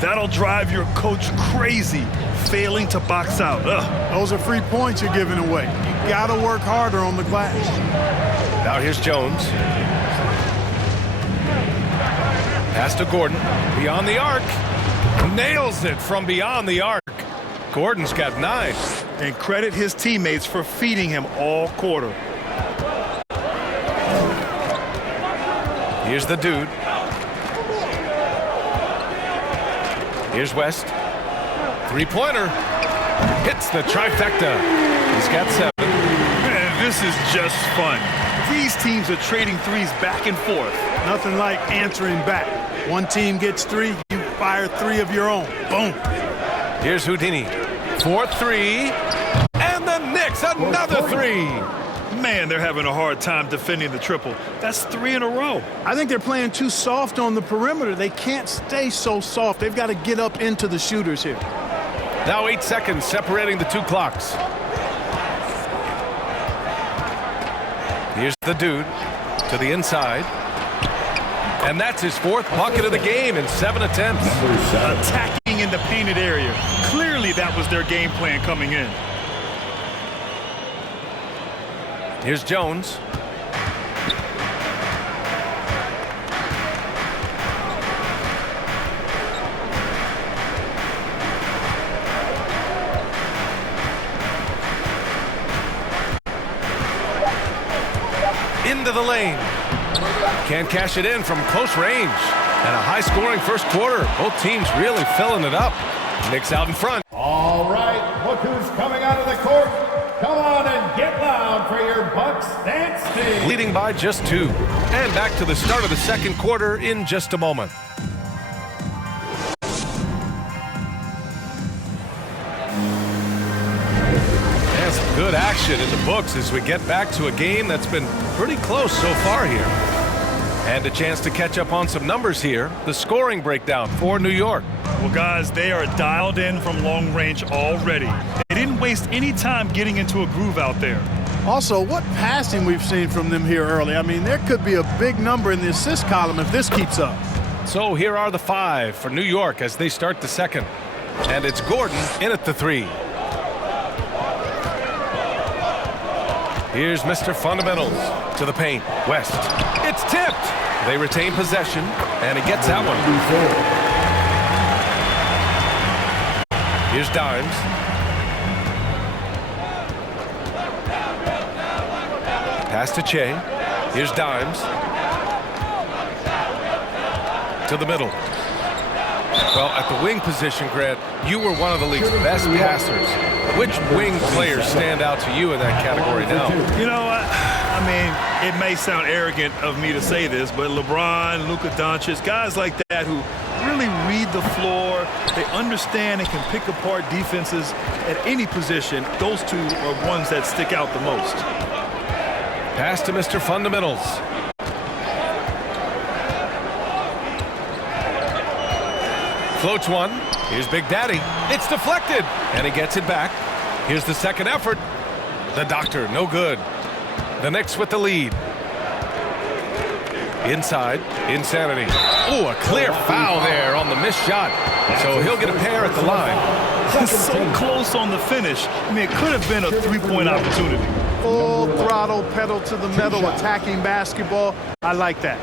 That'll drive your coach crazy, failing to box out. Ugh. Those are free points you're giving away. You got to work harder on the glass. Now here's Jones. Pass to Gordon. Beyond the arc. Nails it from beyond the arc. Gordon's got 9. And credit his teammates for feeding him all quarter. Here's the dude. Here's West. Three-pointer. Hits the trifecta. He's got 7. Man, this is just fun. These teams are trading threes back and forth. Nothing like answering back. One team gets 3, you fire 3 of your own. Boom. Here's Houdini. 4-3. And the Knicks, another 3. Man, they're having a hard time defending the triple. That's 3 in a row. I think they're playing too soft on the perimeter. They can't stay so soft. They've got to get up into the shooters here. Now 8 seconds separating the 2 clocks. Here's the dude to the inside. And that's his 4th bucket of the game in 7 attempts. Attacking in the painted area. Clearly that was their game plan coming in. Here's Jones. Into the lane. Can't cash it in from close range. And a high-scoring first quarter. Both teams really filling it up. Knicks out in front. All right, look who's coming out of the court. Come on and get loud for your Bucks dance team. Leading by just 2. And back to the start of the second quarter in just a moment. And some good action in the books as we get back to a game that's been pretty close so far here. And a chance to catch up on some numbers here. The scoring breakdown for New York. Well, guys, they are dialed in from long range already. They didn't waste any time getting into a groove out there. Also, what passing we've seen from them here early. I mean, there could be a big number in the assist column if this keeps up. So here are the 5 for New York as they start the second. And it's Gordon in at the 3. Here's Mr. Fundamentals to the paint. West. It's tipped. They retain possession, and he gets that one. Here's Dimes. Pass to Che. Here's Dimes. To the middle. Well, at the wing position, Grant, you were one of the league's best passers. Which wing players stand out to you in that category now? You know, I mean, it may sound arrogant of me to say this, but LeBron, Luka Doncic, guys like that who really read the floor, they understand and can pick apart defenses at any position. Those 2 are ones that stick out the most. Pass to Mr. Fundamentals. Floats one. Here's Big Daddy. It's deflected, and he gets it back. Here's the second effort. The doctor, no good. The Knicks with the lead. Inside, Insanity. Oh, a clear foul there on the missed shot. So he'll get a pair at the line. He's so close on the finish. I mean, it could have been a 3-point opportunity. Full throttle, pedal to the metal, attacking basketball. I like that.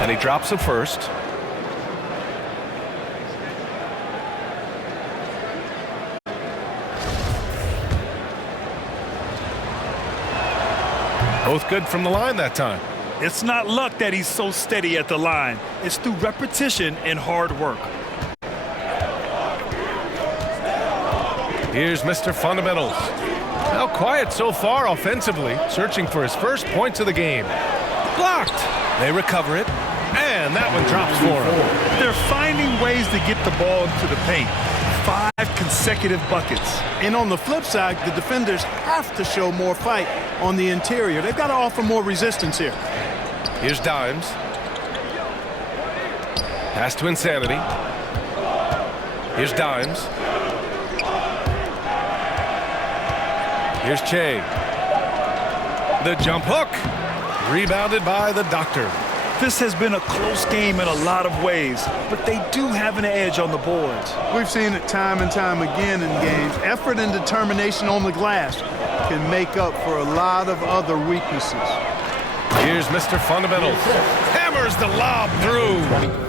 And he drops the first. Both good from the line that time. It's not luck that he's so steady at the line. It's through repetition and hard work. Here's Mr. Fundamentals. Now quiet so far offensively, searching for his first points of the game. Blocked. They recover it. And that one drops for him. They're finding ways to get the ball into the paint. 5 consecutive buckets. And on the flip side, the defenders have to show more fight on the interior. They've got to offer more resistance here. Here's Dimes. Pass to Insanity. Here's Dimes. Here's Che. The jump hook. Rebounded by the Doctor. This has been a close game in a lot of ways, but they do have an edge on the boards. We've seen it time and time again in games. Effort and determination on the glass can make up for a lot of other weaknesses. Here's Mr. Fundamentals. Hammers the lob through.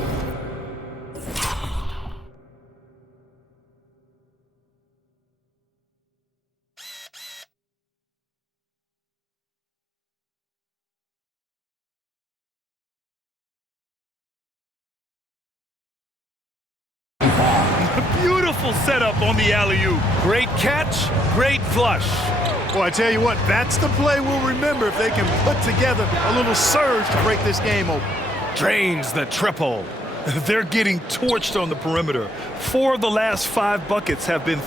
Beautiful setup on the alley-oop. Great catch, great flush. Well, I tell you what, that's the play we'll remember if they can put together a little surge to break this game open. Drains the triple. They're getting torched on the perimeter. 4 of the last 5 buckets have been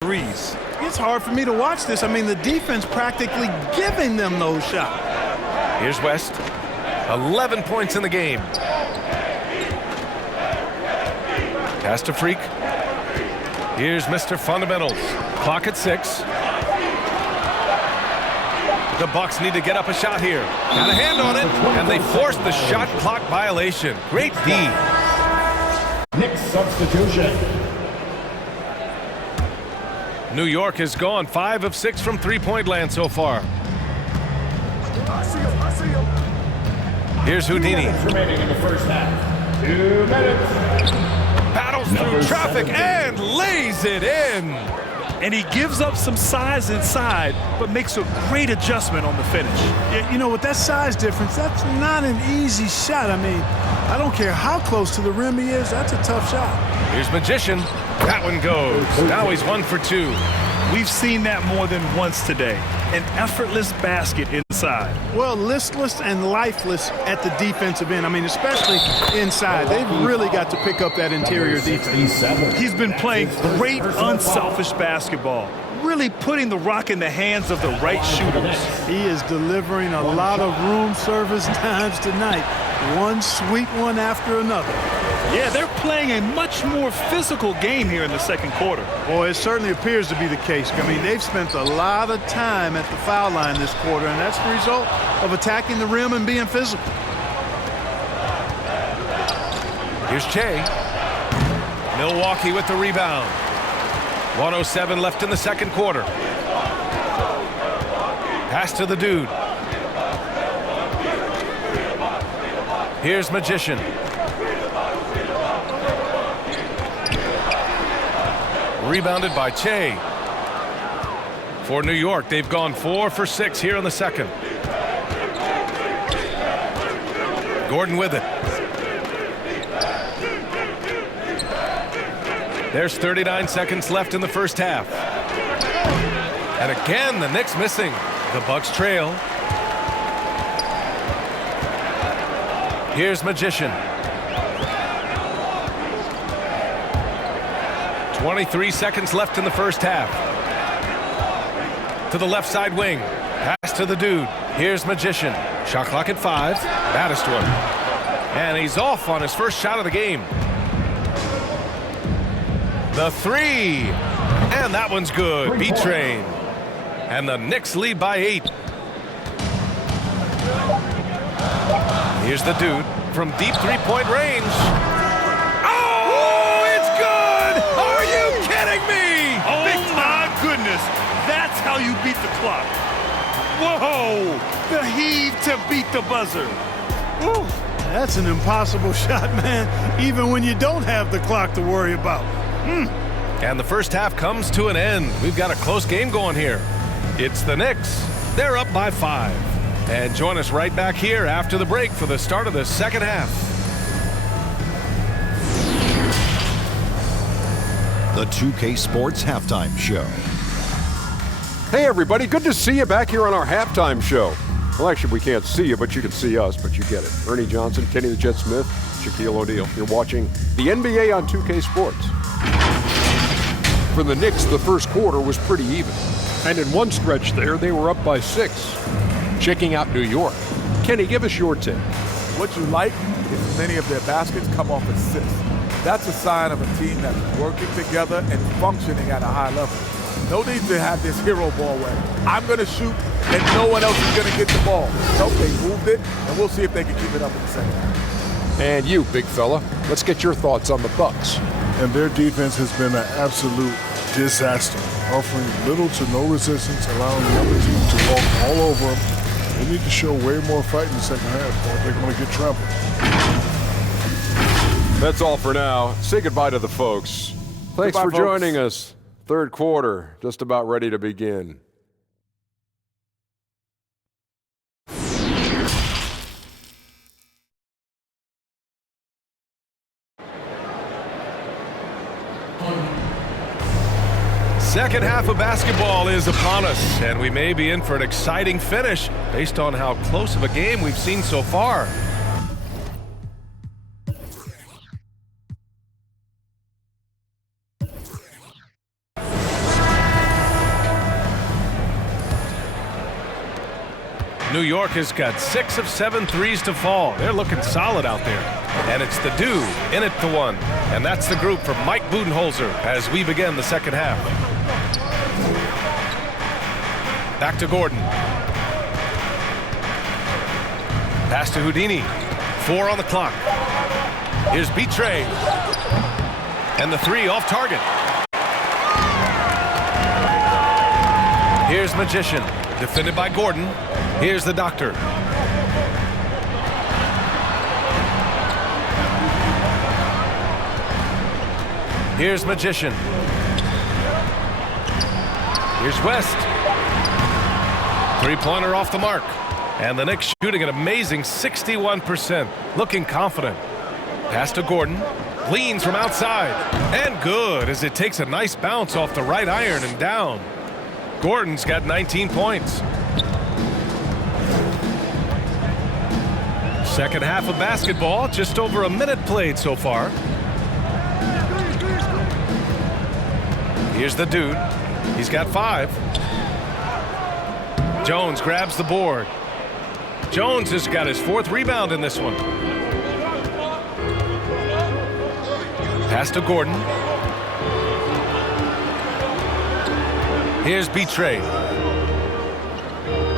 threes. It's hard for me to watch this. I mean, the defense practically giving them those shots. Here's West. 11 points in the game. Pass to Freak. Here's Mr. Fundamentals. Clock at 6. The Bucks need to get up a shot here. Got a hand on it, and they forced the shot clock violation. Great D. Knicks substitution. New York has gone 5 of 6 from three-point land so far. Here's Houdini. Remaining in the first half. 2 minutes. Battles through traffic and lays it in. And he gives up some size inside, but makes a great adjustment on the finish. Yeah, you know, with that size difference, that's not an easy shot. I mean, I don't care how close to the rim he is, that's a tough shot. Here's Magician. That one goes. Now he's 1 for 2. We've seen that more than once today. An effortless basket inside. Well, listless and lifeless at the defensive end. I mean, especially inside. They've really got to pick up that interior defense. He's been playing great, unselfish basketball. Really putting the rock in the hands of the right shooters. He is delivering a lot of room service times tonight. One sweet one after another. Yeah, they're playing a much more physical game here in the second quarter. Well, it certainly appears to be the case. I mean, they've spent a lot of time at the foul line this quarter, and that's the result of attacking the rim and being physical. Here's Che. Milwaukee with the rebound. 1:07 left in the second quarter. Pass to the dude. Here's Magician. Rebounded by Che. For New York, they've gone 4 for 6 here in the second. Gordon with it. There's 39 seconds left in the first half. And again, the Knicks missing. The Bucks trail. Here's Magician. 23 seconds left in the first half. To the left side wing. Pass to the dude. Here's Magician. Shot clock at 5. Baddest one. And he's off on his first shot of the game. The 3. And that one's good. B-Train. And the Knicks lead by 8. Here's the dude from deep three-point range. Oh, it's good! Are you kidding me? Oh, my goodness. That's how you beat the clock. Whoa! The heave to beat the buzzer. Woo. That's an impossible shot, man, even when you don't have the clock to worry about. And the first half comes to an end. We've got a close game going here. It's the Knicks. They're up by 5. And join us right back here after the break for the start of the second half. The 2K Sports Halftime Show. Hey, everybody. Good to see you back here on our halftime show. Well, actually, we can't see you, but you can see us, but you get it. Ernie Johnson, Kenny the Jet Smith, Shaquille O'Neal. You're watching the NBA on 2K Sports. For the Knicks, the first quarter was pretty even. And in one stretch there, they were up by 6. Checking out New York. Kenny, give us your take. What you like is many of their baskets come off assists. That's a sign of a team that's working together and functioning at a high level. No need to have this hero ball way. I'm going to shoot and no one else is going to get the ball. No, they moved it, and we'll see if they can keep it up in the second half. And you, big fella, let's get your thoughts on the Bucks. And their defense has been an absolute disaster, offering little to no resistance, allowing the other team to walk all over them. They need to show way more fight in the second half, or they're going to get trampled. That's all for now. Say goodbye to the folks. Thanks for joining us. Third quarter, just about ready to begin. Second half of basketball is upon us, and we may be in for an exciting finish based on how close of a game we've seen so far. New York has got 6 of 7 threes to fall. They're looking solid out there. And it's the do in it to one. And that's the group for Mike Budenholzer as we begin the second half. Back to Gordon. Pass to Houdini. 4 on the clock. Here's Betray. And the 3 off target. Here's Magician. Defended by Gordon. Here's the Doctor. Here's Magician. Here's West. Three-pointer off the mark. And the Knicks shooting an amazing 61%. Looking confident. Pass to Gordon. Leans from outside. And good as it takes a nice bounce off the right iron and down. Gordon's got 19 points. Second half of basketball, just over a minute played so far. Here's the dude. He's got 5. Jones grabs the board. Jones has got his 4th rebound in this one. Pass to Gordon. Here's Betray.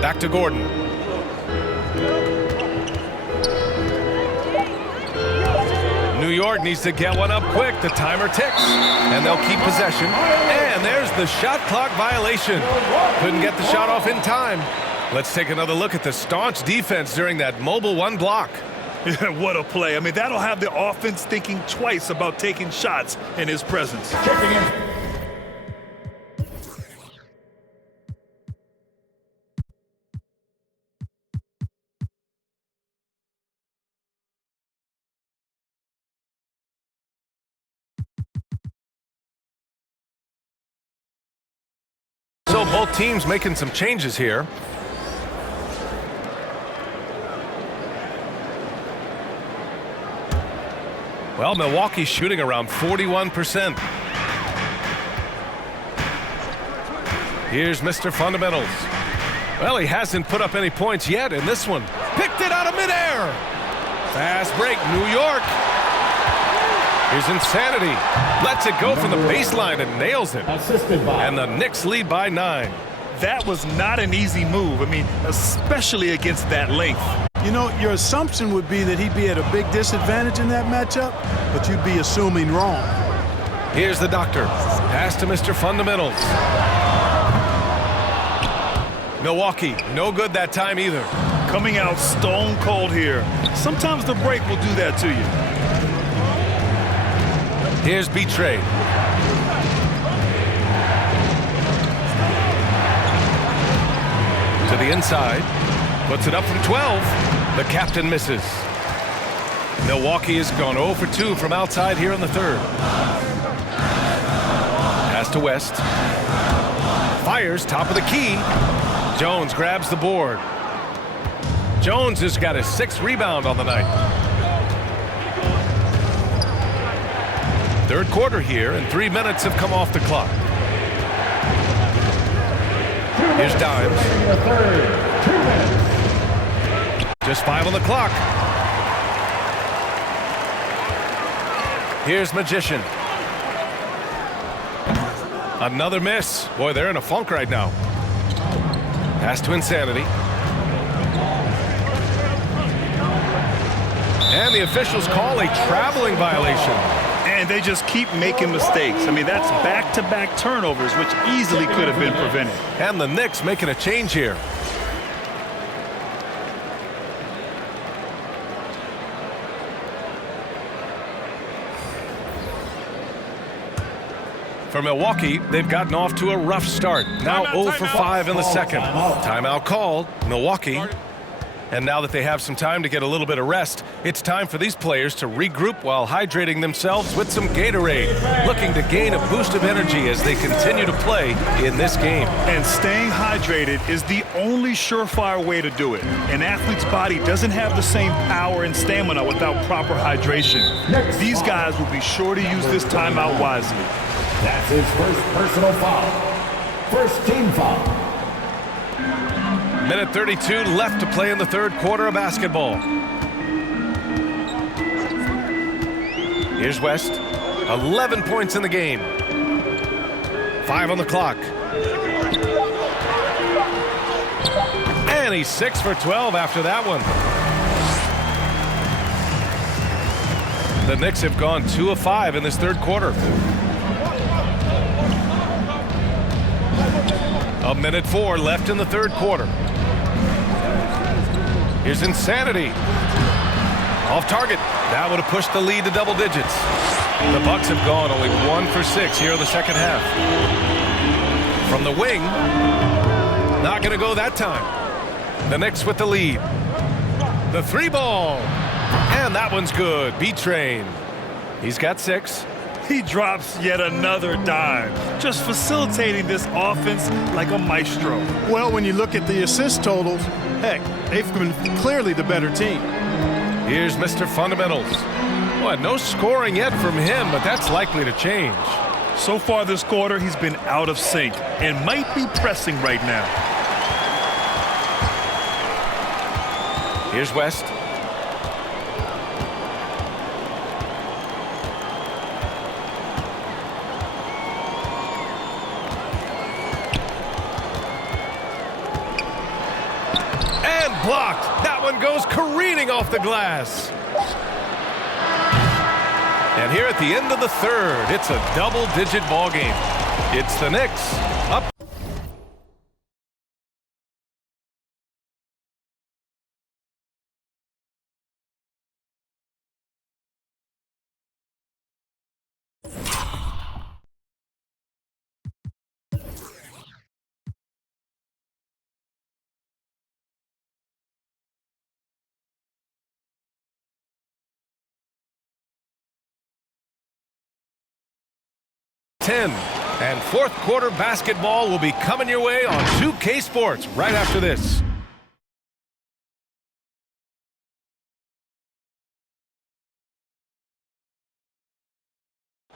Back to Gordon. New York needs to get one up quick. The timer ticks, and they'll keep possession. And there's the shot clock violation. Couldn't get the shot off in time. Let's take another look at the staunch defense during that mobile 1 block. What a play. I mean, that'll have the offense thinking twice about taking shots in his presence. Checking in. So both teams making some changes here. Well, Milwaukee's shooting around 41%. Here's Mr. Fundamentals. Well, he hasn't put up any points yet in this one. Picked it out of midair. Fast break, New York. Here's Insanity. Lets it go from the baseline and nails it. And the Knicks lead by 9. That was not an easy move. I mean, especially against that length. You know, your assumption would be that he'd be at a big disadvantage in that matchup, but you'd be assuming wrong. Here's the Doctor. Pass to Mr. Fundamentals. Milwaukee, no good that time either. Coming out stone cold here. Sometimes the break will do that to you. Here's Betray. To the inside. Puts it up from 12. The captain misses. Milwaukee has gone 0 for 2 from outside here in the third. Pass to West. Fires top of the key. Jones grabs the board. Jones has got his 6th rebound on the night. Third quarter here, and 3 minutes have come off the clock. Here's Dimes. Just 5 on the clock. Here's Magician. Another miss. Boy, they're in a funk right now. Pass to Insanity. And the officials call a traveling violation. And they just keep making mistakes. I mean, that's back-to-back turnovers, which easily could have been prevented. And the Knicks making a change here. For Milwaukee, they've gotten off to a rough start. Now 0 for 5 in the second. Timeout called. Milwaukee. And now that they have some time to get a little bit of rest, it's time for these players to regroup while hydrating themselves with some Gatorade, looking to gain a boost of energy as they continue to play in this game. And staying hydrated is the only surefire way to do it. An athlete's body doesn't have the same power and stamina without proper hydration. These guys will be sure to use this timeout wisely. That's his first personal foul. First team foul. Minute 32 left to play in the third quarter of basketball. Here's West. 11 points in the game. 5 on the clock. And he's 6 for 12 after that one. The Knicks have gone 2 of 5 in this third quarter. A minute 4 left in the third quarter. Here's Insanity. Off target. That would have pushed the lead to double digits. The Bucks have gone only 1 for 6 here in the second half. From the wing. Not going to go that time. The Knicks with the lead. The 3-ball. And that one's good. B-Train. He's got 6. He drops yet another dime, just facilitating this offense like a maestro. Well, when you look at the assist totals, heck, they've been clearly the better team. Here's Mr. Fundamentals. Boy, no scoring yet from him, but that's likely to change. So far this quarter, he's been out of sync and might be pressing right now. Here's West. Blocked. That one goes careening off the glass. And here at the end of the third, it's a double-digit ball game. It's the Knicks up. And fourth quarter basketball will be coming your way on 2K Sports right after this.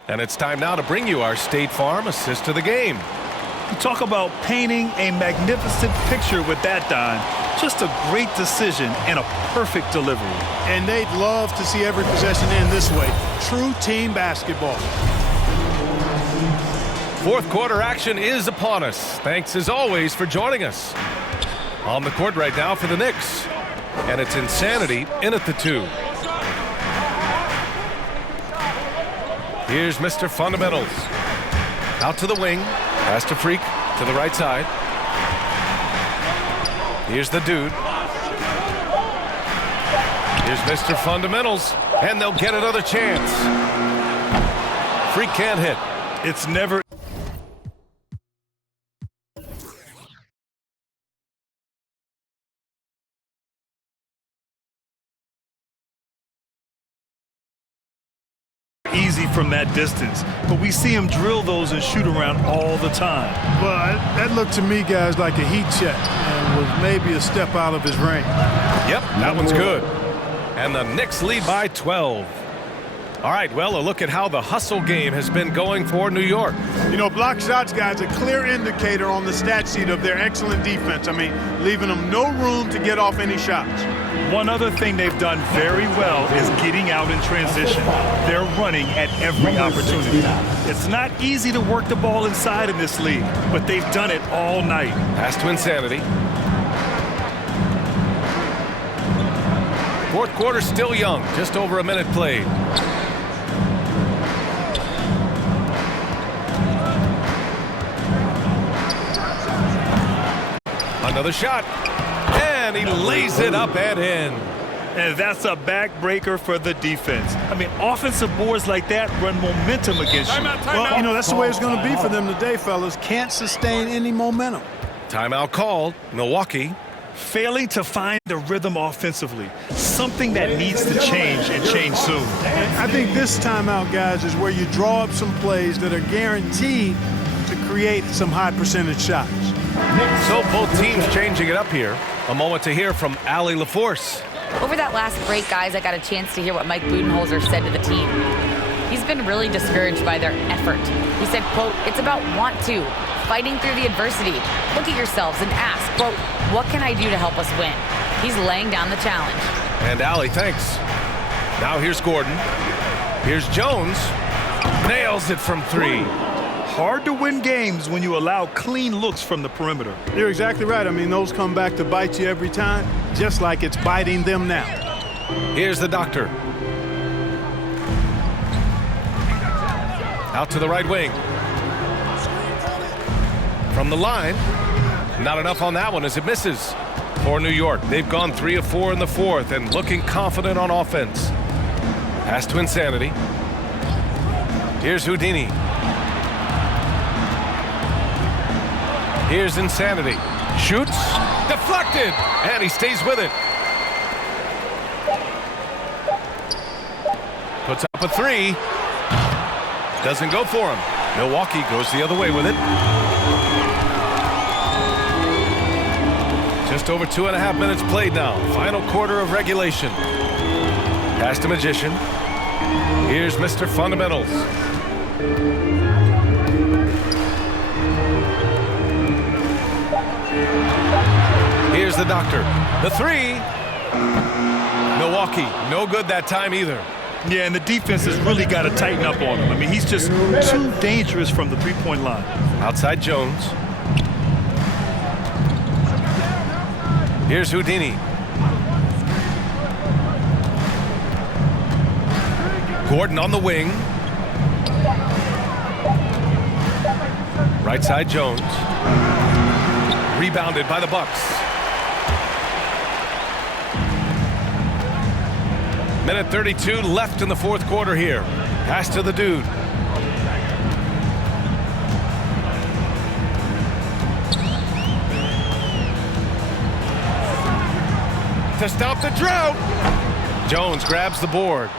And it's time now to bring you our State Farm assist of the game. You talk about painting a magnificent picture with that dime. Just a great decision and a perfect delivery. And they'd love to see every possession end this way. True team basketball. Fourth quarter action is upon us. Thanks as always for joining us. On the court right now for the Knicks. And it's Insanity in at the 2. Here's Mr. Fundamentals. Out to the wing. Pass to Freak to the right side. Here's the dude. Here's Mr. Fundamentals. And they'll get another chance. Freak can't hit. It's never... easy from that distance, but we see him drill those and shoot around all the time. Well, that looked to me, guys, like a heat check and was maybe a step out of his range. Yep, that one's good. And the Knicks lead by 12. All right, well, a look at how the hustle game has been going for New York. You know, block shots, guys, a clear indicator on the stat sheet of their excellent defense. I mean, leaving them no room to get off any shots. One other thing they've done very well is getting out in transition. They're running at every opportunity. It's not easy to work the ball inside in this league, but they've done it all night. Pass to Insanity. Fourth quarter still young, just over a minute played. Another shot, and he lays it up and in. And that's a backbreaker for the defense. I mean, offensive boards like that run momentum against you. Well, you know, that's the way it's going to be for them today, fellas. Can't sustain any momentum. Timeout called, Milwaukee. Failing to find the rhythm offensively, something that needs to change and change soon. I think this timeout, guys, is where you draw up some plays that are guaranteed to create some high percentage shots. So both teams changing it up here. A moment to hear from Allie LaForce. Over that last break, guys, I got a chance to hear what Mike Budenholzer said to the team. He's been really discouraged by their effort. He said, quote, "It's about want to, fighting through the adversity. Look at yourselves and ask, quote, what can I do to help us win?" He's laying down the challenge. And Allie, thanks. Now here's Gordon. Here's Jones. Nails it from three. Hard to win games when you allow clean looks from the perimeter. You're exactly right. I mean, those come back to bite you every time, just like it's biting them now. Here's the doctor. Out to the right wing. From the line. Not enough on that one as it misses. For New York, they've gone 3 of 4 in the fourth and looking confident on offense. Pass to Insanity. Here's Houdini. Here's Insanity. Shoots. Deflected. And he stays with it. Puts up a three. Doesn't go for him. Milwaukee goes the other way with it. Just over 2.5 minutes played now. Final quarter of regulation. Pass to Magician. Here's Mr. Fundamentals. Here's the doctor. The three. Milwaukee, no good that time either. Yeah, and the defense has really got to tighten up on him. I mean, he's just too dangerous from the three-point line. Outside Jones. Here's Houdini. Gordon on the wing. Right side Jones. Rebounded by the Bucks. Minute 32 left in the fourth quarter here. Pass to the dude. To stop the drought. Jones grabs the board.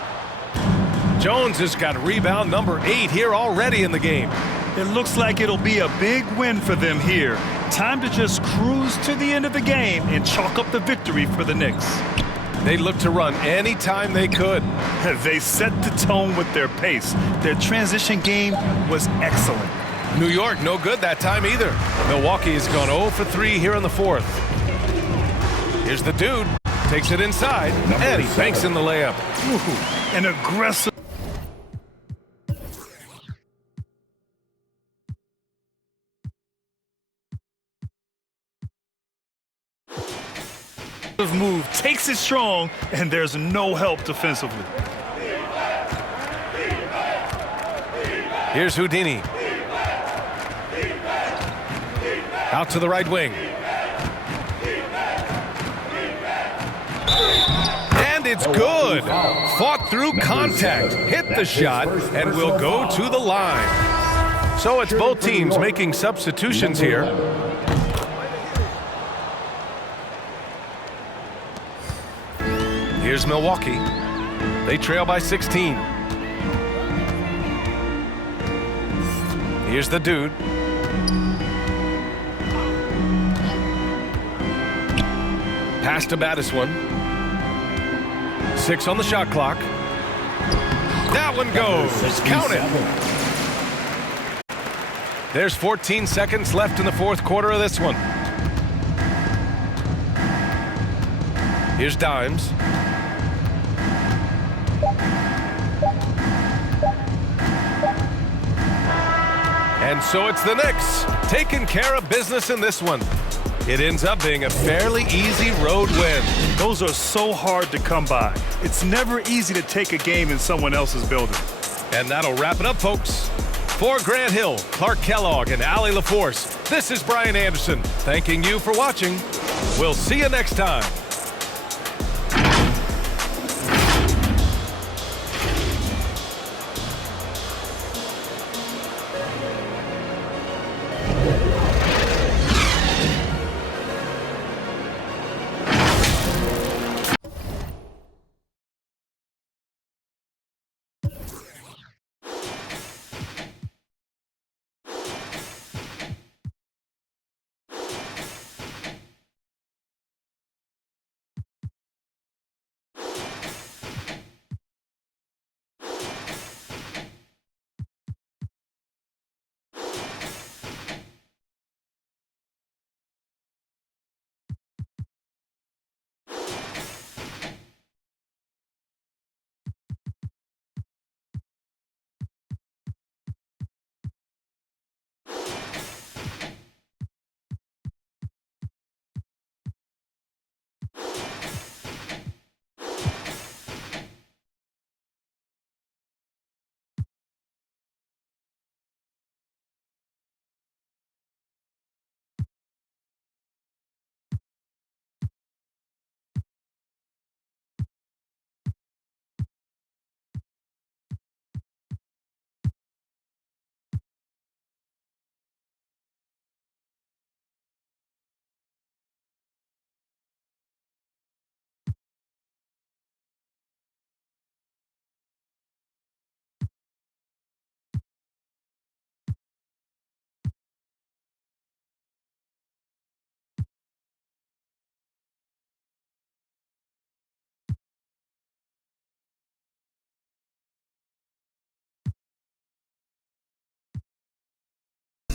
Jones has got rebound number 8 here already in the game. It looks like it'll be a big win for them here. Time to just cruise to the end of the game and chalk up the victory for the Knicks. They look to run any time they could. They set the tone with their pace. Their transition game was excellent. New York, no good that time either. Milwaukee has gone 0 for 3 here in the fourth. Here's the dude. Takes it inside, and he banks in the layup. Ooh, an aggressive. Move takes it strong, and there's no help defensively. Here's Houdini. Out to the right wing. And it's good. Fought through contact, hit the shot, and will go to the line. So it's both teams making substitutions here. Here's Milwaukee. They trail by 16. Here's the dude. Pass to Mattis one. 6 on the shot clock. That one goes. Count it. There's 14 seconds left in the fourth quarter of this one. Here's Dimes. And so it's the Knicks taking care of business in this one. It ends up being a fairly easy road win. Those are so hard to come by. It's never easy to take a game in someone else's building. And that'll wrap it up, folks. For Grant Hill, Clark Kellogg, and Allie LaForce, this is Brian Anderson, thanking you for watching. We'll see you next time.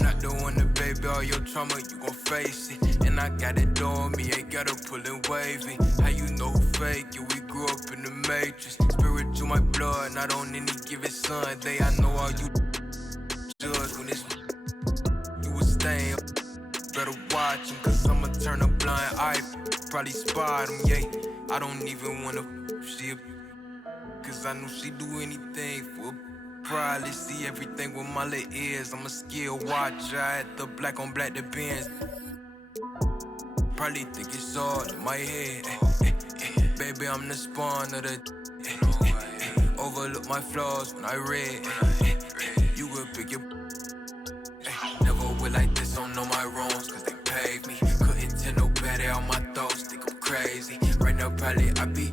Not the one that baby all your trauma, you gon' face it. And I got it on me, ain't gotta pull it wavy. How you know who fake you? We grew up in the matrix. Spirit to my blood, not on any given Sunday. I know all you judge when it's you was staying. Better watch him, cause I'ma turn a blind eye. Probably spot him, yeah. I don't even wanna see her, cause I know she do anything for a probably see everything with my little ears. I'm a skill watcher at the black on black the Benz. Probably think it's all in my head. Baby, I'm the spawn of the. Overlook my flaws when I read. You will pick your. Never will like this, don't know my wrongs, cause they paved me. Couldn't tell no better on my thoughts, think I'm crazy. Right now, probably I be.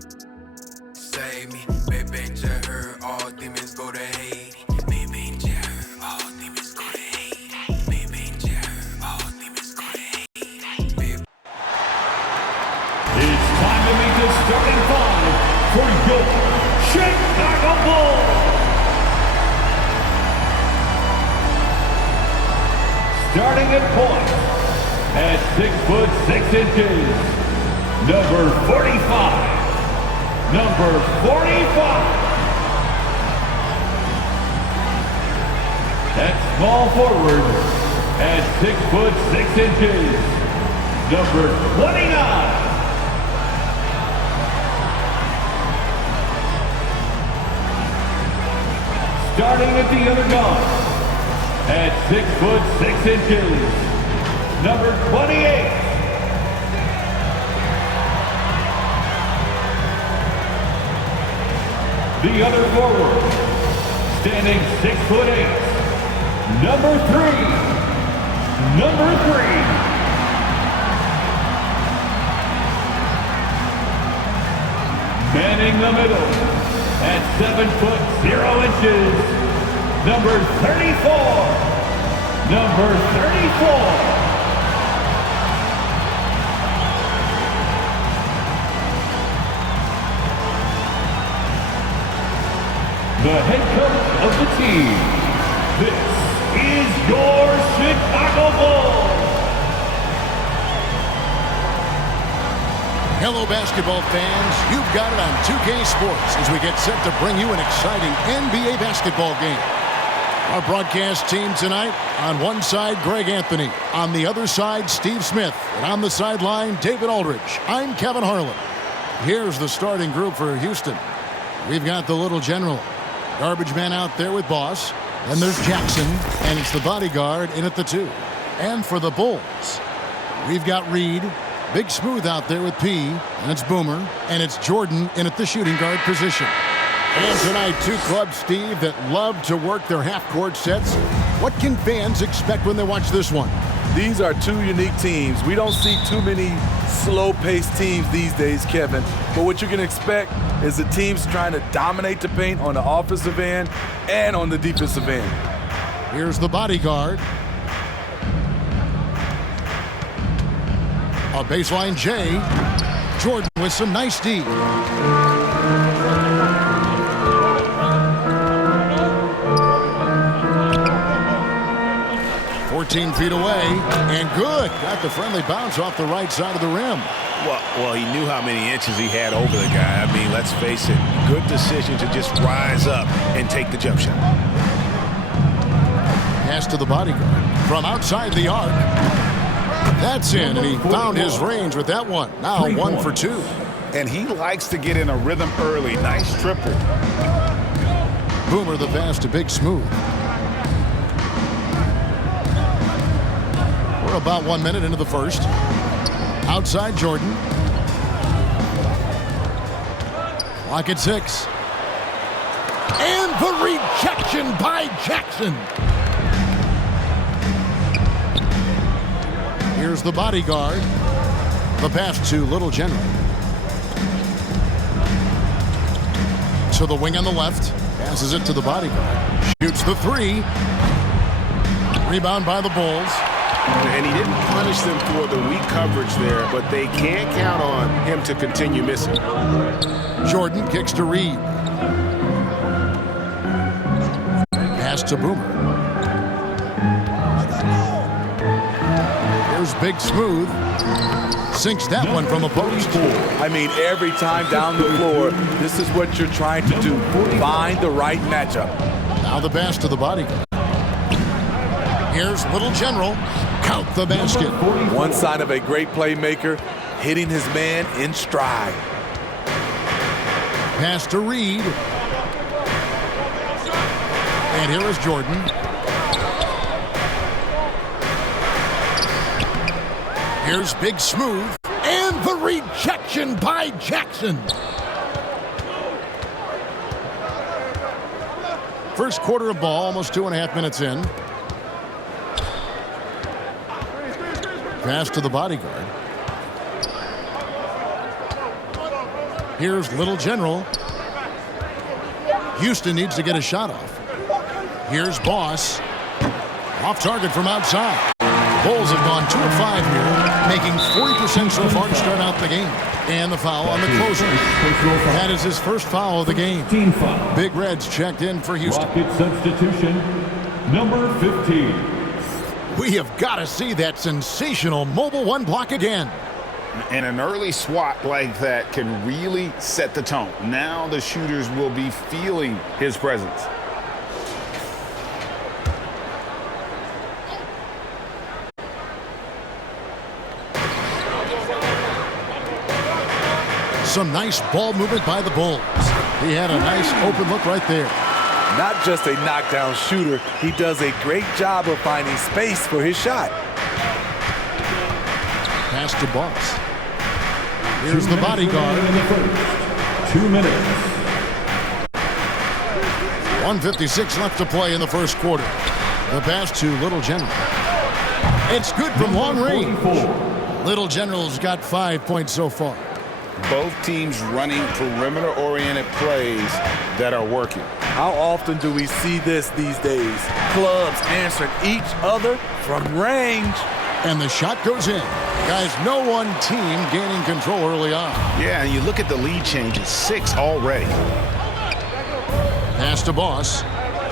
Save me, baby, ain't you heard all demons go to Haiti. Baby, ain't you heard all demons go to Haiti. Baby, ain't you heard all demons go to Haiti. Baby. It's time to meet the starting five for your Chicago Bulls. Starting at point at 6'6", number 45. Number 45. At small forward at 6'6", number 29. Starting at the other guard at 6'6", number 28. The other forward, standing 6'8", number 3. Manning the middle at 7'0", number 34. Number 34. The head coach of the team. This is your Chicago Bulls. Hello, basketball fans. You've got it on 2K Sports as we get set to bring you an exciting NBA basketball game. Our broadcast team tonight, on one side, Greg Anthony. On the other side, Steve Smith. And on the sideline, David Aldridge. I'm Kevin Harlan. Here's the starting group for Houston. We've got the little general. Garbage man out there with Boss. Then there's Jackson, and it's the bodyguard in at the 2. And for the Bulls, we've got Reed, Big Smooth out there with P, and it's Boomer, and it's Jordan in at the shooting guard position. And tonight, two clubs, Steve, that love to work their half-court sets. What can fans expect when they watch this one? These are two unique teams. We don't see too many slow-paced teams these days, Kevin. But what you can expect is the teams trying to dominate the paint on the offensive end and on the defensive end. Here's the bodyguard. A baseline J. Jordan with some nice D. 14 feet away, and good. Got the friendly bounce off the right side of the rim. Well, he knew how many inches he had over the guy. I mean, let's face it, good decision to just rise up and take the jump shot. Pass to the bodyguard from outside the arc. That's in, and he found his range with that one. Now 1 for 2. And he likes to get in a rhythm early. Nice triple. Boomer the pass to Big Smooth. We're about 1 minute into the first. Outside Jordan. Clock at 6. And the rejection by Jackson. Here's the bodyguard. The pass to Little General. To the wing on the left. Passes it to the bodyguard. Shoots the 3. Rebound by the Bulls. And he didn't punish them for the weak coverage there, but they can't count on him to continue missing. Jordan kicks to Reed. Pass to Boomer. Here's Big Smooth. Sinks that one from a post. I mean, every time down the floor, this is what you're trying to do. Find the right matchup. Now the pass to the bodyguard. Here's Little General. Count the basket. One sign of a great playmaker, hitting his man in stride. Pass to Reed. And here is Jordan. Here's Big Smooth. And the rejection by Jackson. First quarter of ball, almost 2.5 minutes in. Pass to the bodyguard. Here's Little General. Houston needs to get a shot off. Here's Boss. Off target from outside. Bulls have gone 2 of 5 here, making 40% so far to start out the game. And the foul on the closer. That is his first foul of the game. Team foul. Big Reds checked in for Houston. Rocket substitution, number 15. We have got to see that sensational mobile one block again. And an early swat like that can really set the tone. Now the shooters will be feeling his presence. Some nice ball movement by the Bulls. He had a nice open look right there. Not just a knockdown shooter, he does a great job of finding space for his shot. Pass to Boss. Here's the bodyguard. 2 minutes. 1:56 left to play in the first quarter. The pass to Little General. It's good from long range. Little General's got 5 points so far. Both teams running perimeter-oriented plays that are working. How often do we see this these days? Clubs answering each other from range. And the shot goes in. Guys, no one team gaining control early on. Yeah, and you look at the lead changes, 6 already. Pass to Boss.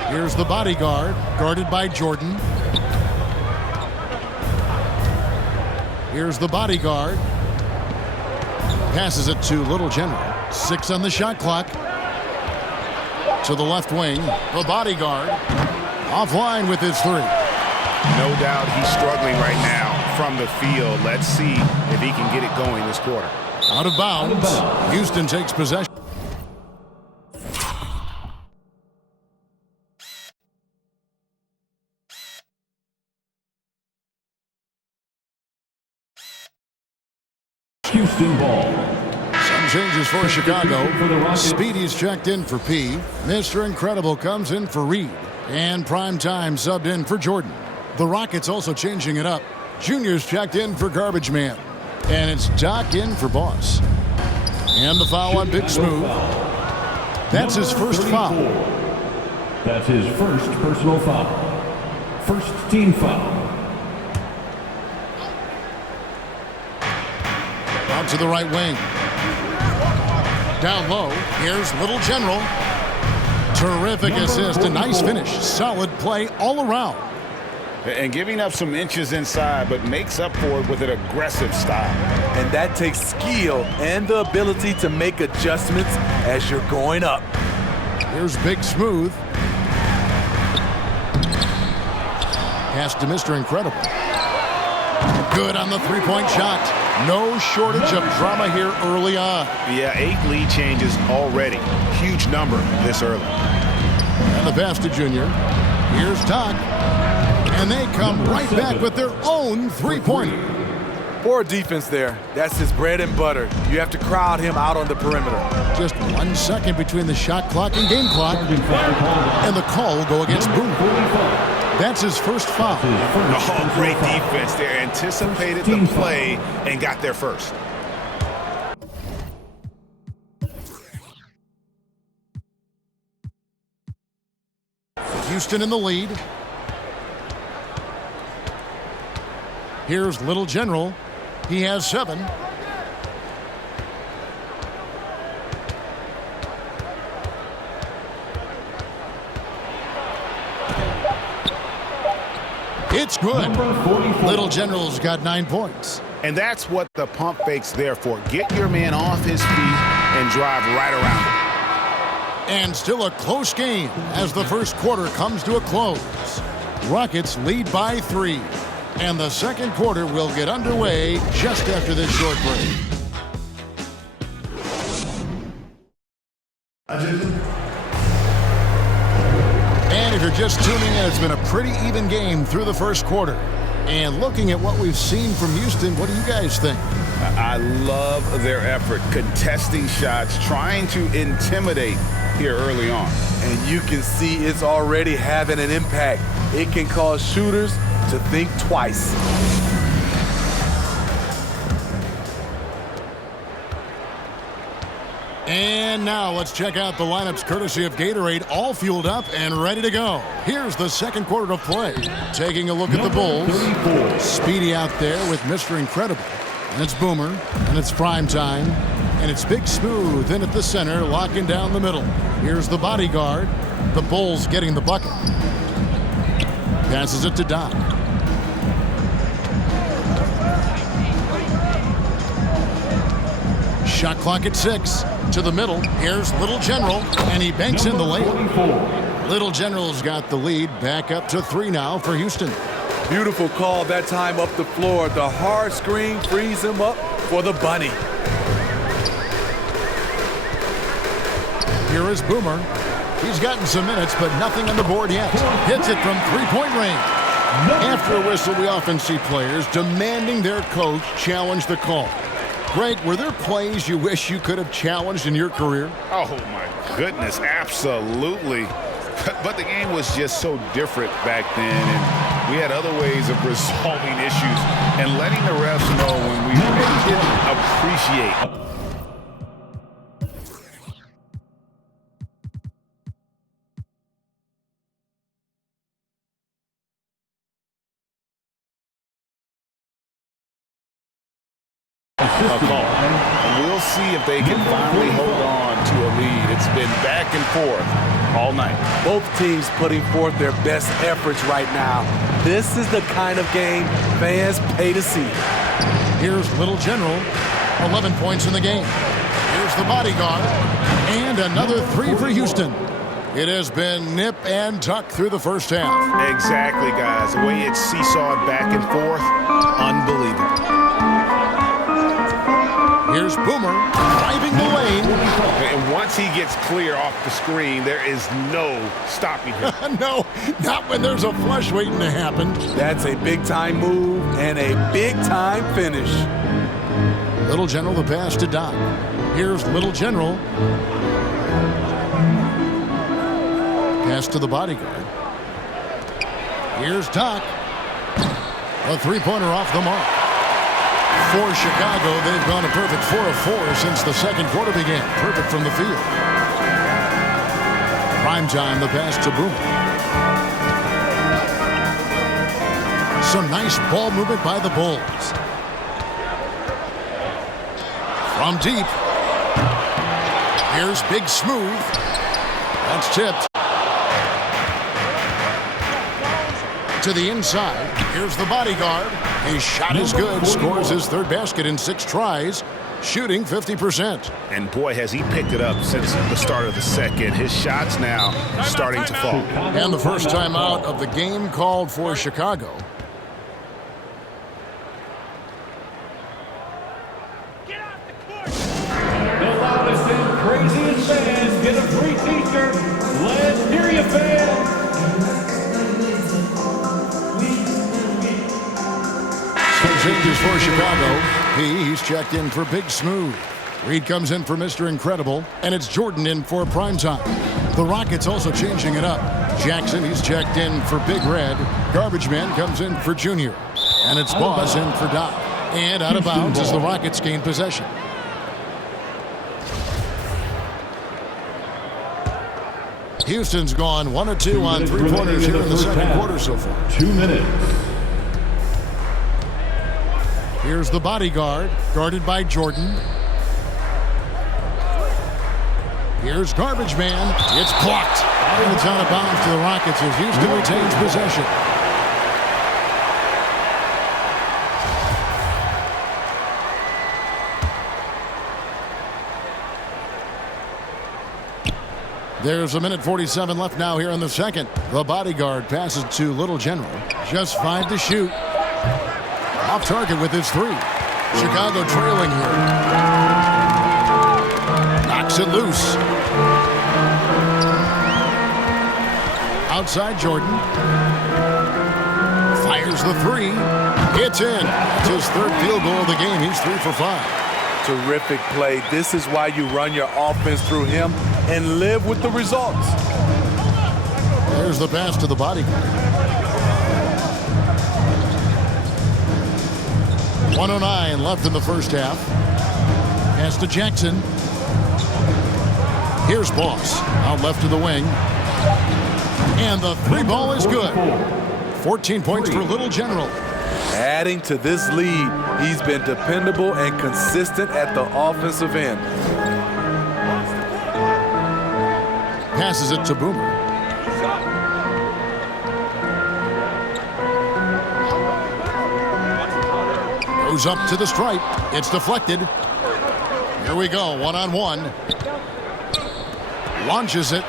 Here's the bodyguard, guarded by Jordan. Here's the bodyguard. Passes it to Little General. 6 on the shot clock. To the left wing, the bodyguard. Offline with his 3. No doubt he's struggling right now from the field. Let's see if he can get it going this quarter. Out of bounds. Houston takes possession. Houston ball. Some changes for Chicago. Speedy's checked in for P. Mr. Incredible comes in for Reed. And Prime Time subbed in for Jordan. The Rockets also changing it up. Junior's checked in for Garbage Man. And it's Doc in for Boss. And the foul on Big Smooth. That's his first foul. That's his first personal foul. First team foul. Out to the right wing. Down low. Here's Little General. Terrific assist. A nice finish. Solid play all around. And giving up some inches inside, but makes up for it with an aggressive style. And that takes skill and the ability to make adjustments as you're going up. Here's Big Smooth. Pass to Mr. Incredible. Good on the three-point shot. No shortage of drama here early on. Yeah, 8 lead changes already. Huge number this early. And the pass to Junior. Here's Doc. And they come right back with their own three-pointer. Poor defense there. That's his bread and butter. You have to crowd him out on the perimeter. Just 1 second between the shot clock and game clock. And the call will go against Boone. That's his first foul. Oh, great defense there. Anticipated the play and got there first. Houston in the lead. Here's Little General. He has 7. It's good. Little General's got 9 points. And that's what the pump fake's there for. Get your man off his feet and drive right around him. And still a close game as the first quarter comes to a close. Rockets lead by 3. And the second quarter will get underway just after this short break. And if you're just tuning in, it's been a pretty even game through the first quarter. And looking at what we've seen from Houston, what do you guys think? I love their effort, contesting shots, trying to intimidate here early on. And you can see it's already having an impact. It can cause shooters to think twice. And now let's check out the lineups courtesy of Gatorade, all fueled up and ready to go. Here's the second quarter of play. Taking a look at the Bulls. Speedy out there with Mr. Incredible. And it's Boomer, and it's Prime Time, and it's Big Smooth in at the center, locking down the middle. Here's the bodyguard. The Bulls getting the bucket. Passes it to Doc. Shot clock at 6. To the middle. Here's Little General, and he banks in the layup. Little General's got the lead. Back up to 3 now for Houston. Beautiful call that time up the floor. The hard screen frees him up for the bunny. Here is Boomer. He's gotten some minutes, but nothing on the board yet. Hits it from three-point range. After a whistle, we often see players demanding their coach challenge the call. Greg, were there plays you wish you could have challenged in your career? Oh, my goodness, absolutely. But the game was just so different back then, and we had other ways of resolving issues and letting the refs know when we really didn't appreciate. a call. And we'll see if they can finally hold on to a lead. It's been back and forth all night. Both teams putting forth their best efforts right now. This is the kind of game fans pay to see. Here's Little General, 11 points in the game. Here's the bodyguard, and another 3 for Houston. It has been nip and tuck through the first half. Exactly, guys. The way it's seesawed back and forth, unbelievable. Here's Boomer driving the lane. And once he gets clear off the screen, there is no stopping him. No, not when there's a flush waiting to happen. That's a big-time move and a big-time finish. Little General the pass to Doc. Here's Little General. Pass to the bodyguard. Here's Doc. A three-pointer off the mark. For Chicago, they've gone a perfect 4 of 4 since the second quarter began. Perfect from the field. Primetime, the pass to Boomer. Some nice ball movement by the Bulls. From deep. Here's Big Smooth. That's tipped. To the inside. Here's the bodyguard. His shot is good. Scores his third basket in 6 tries. Shooting 50%. And boy, has he picked it up since the start of the second. His shots now starting to fall. And the first time out of the game called for Chicago. The loudest and craziest fans get a free t-shirt. Let's hear you, fans. Some changes for Chicago. He's checked in for Big Smooth. Reed comes in for Mr. Incredible, and it's Jordan in for Primetime. The Rockets also changing it up. Jackson, he's checked in for Big Red. Garbage Man comes in for Junior. And it's Boss in for Doc. And out of bounds as the Rockets gain possession. Houston's gone 1 of 2 on three-pointers here in the second quarter so far. 2 minutes. Here's the bodyguard, guarded by Jordan. Here's Garbage Man. It's blocked. And it's out of bounds to the Rockets as Houston retains possession. There's 1:47 left now here in the second. The bodyguard passes to Little General. Just 5 to shoot. Off target with his 3. Chicago trailing here. Knocks it loose. Outside Jordan. Fires the 3. It's in. It's his third field goal of the game. He's 3 for 5. Terrific play. This is why you run your offense through him and live with the results. There's the pass to the bodyguard. 1:09 left in the first half. Pass to Jackson. Here's Boss. Out left to the wing. And the 3 ball is good. 14 points for Little General. Adding to this lead, he's been dependable and consistent at the offensive end. Passes it to Boomer. Goes up to the stripe. It's deflected. Here we go, 1-on-1. Launches it.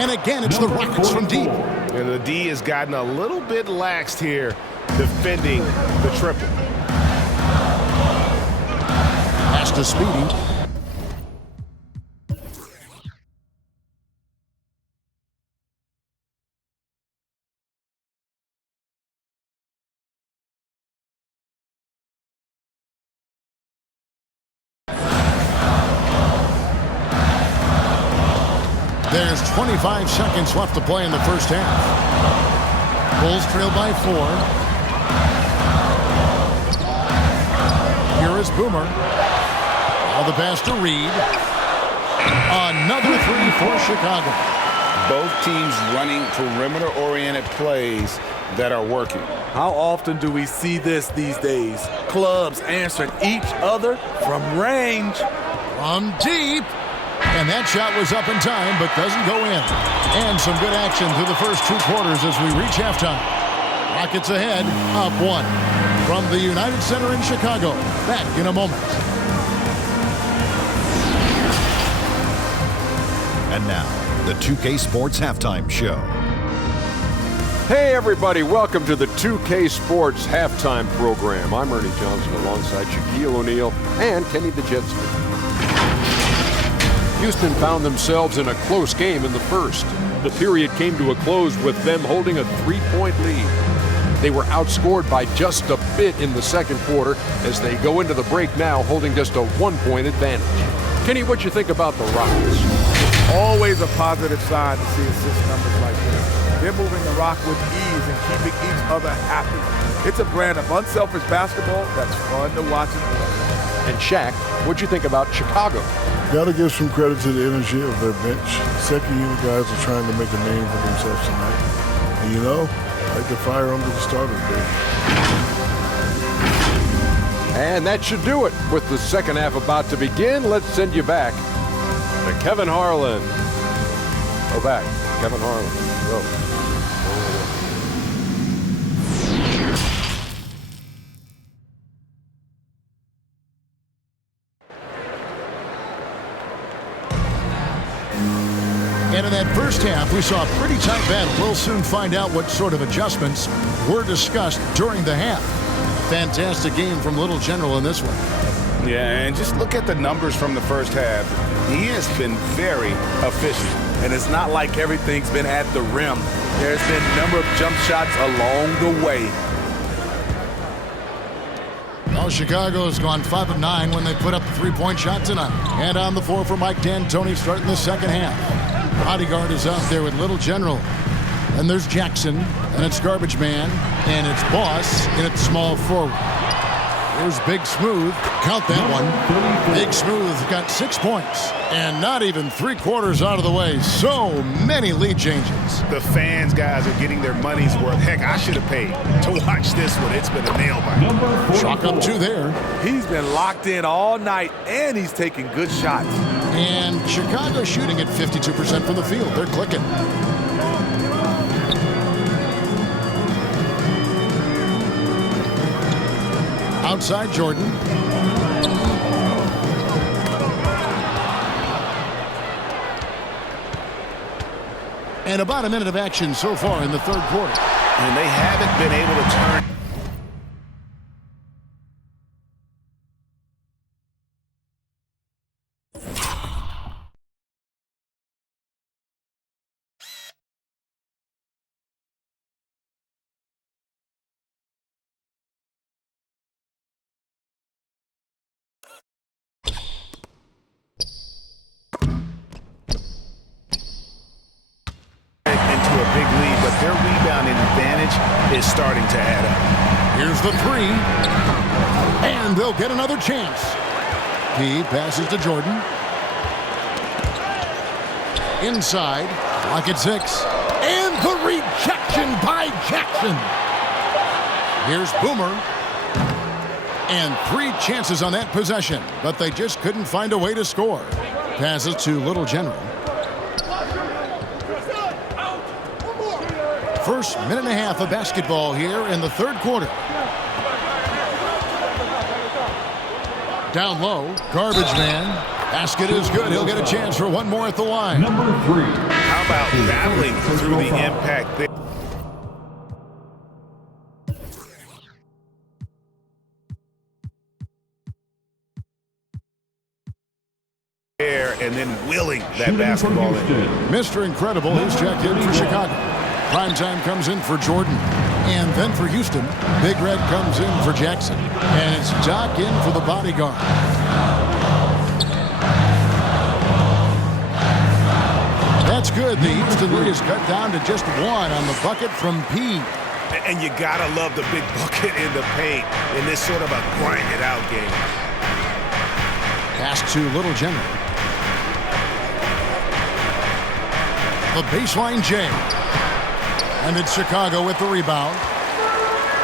And again, it's the Rockets from deep. And the D has gotten a little bit laxed here defending the triple. Pass to Speedy. There's 25 seconds left to play in the first half. Bulls trail by 4. Here is Boomer. Now the pass to Reed. Another 3 for Chicago. Both teams running perimeter-oriented plays that are working. How often do we see this these days? Clubs answering each other from range. From deep. And that shot was up in time, but doesn't go in. And some good action through the first 2 quarters as we reach halftime. Rockets ahead, up 1. From the United Center in Chicago. Back in a moment. And now, the 2K Sports Halftime Show. Hey everybody, welcome to the 2K Sports Halftime Program. I'm Ernie Johnson alongside Shaquille O'Neal and Kenny the Jet Smith. Houston found themselves in a close game in the first. The period came to a close with them holding a 3-point lead. They were outscored by just a bit in the second quarter as they go into the break now holding just a 1-point advantage. Kenny, what you think about the Rockets? Always a positive sign to see assist numbers like this. They're moving the rock with ease and keeping each other happy. It's a brand of unselfish basketball that's fun to watch and play. And Shaq, what'd you think about Chicago? Got to give some credit to the energy of their bench. Second-unit guys are trying to make a name for themselves tonight. And you know, like the fire under the starter gate. And that should do it. With the second half about to begin, let's send you back to Kevin Harlan. Go back, Kevin Harlan. Go. And in that first half, we saw a pretty tight battle. We'll soon find out what sort of adjustments were discussed during the half. Fantastic game from Little General in this one. Yeah, and just look at the numbers from the first half. He has been very efficient. And it's not like everything's been at the rim. There's been a number of jump shots along the way. Well, Chicago's gone 5 of 9 when they put up the 3-point shot tonight. And on the floor for Mike D'Antoni starting the second half. Bodyguard is out there with Little General. And there's Jackson, and it's Garbage Man, and it's Boss, and it's small forward. Here's Big Smooth. Count that one. Big Smooth got 6 points, and not even 3/4 out of the way. So many lead changes. The fans, guys, are getting their money's worth. Heck, I should have paid to watch this one. It's been a nail-biter. Chalk up 2 there. He's been locked in all night, and he's taking good shots. And Chicago shooting at 52% from the field. They're clicking. Outside Jordan. And about a minute of action so far in the third quarter. And they haven't been able to turn. Their rebounding advantage is starting to add up. Here's the 3. And they'll get another chance. He passes to Jordan. Inside. Lock at 6. And the rejection by Jackson. Here's Boomer. And 3 chances on that possession. But they just couldn't find a way to score. Passes to Little General. First minute and a half of basketball here in the third quarter. Down low, Garbage Man. Basket is good. He'll get a chance for one more at the line. Number 3. How about battling through the impact there? And then willing that basketball in. Mr. Incredible is checked in for Chicago. Primetime comes in for Jordan. And then for Houston, Big Red comes in for Jackson. And it's Doc in for the bodyguard. That's good. The Houston lead is cut down to just 1 on the bucket from P. And you gotta love the big bucket in the paint in this sort of a grind-it-out game. Pass to Little General. The baseline J. And it's Chicago with the rebound.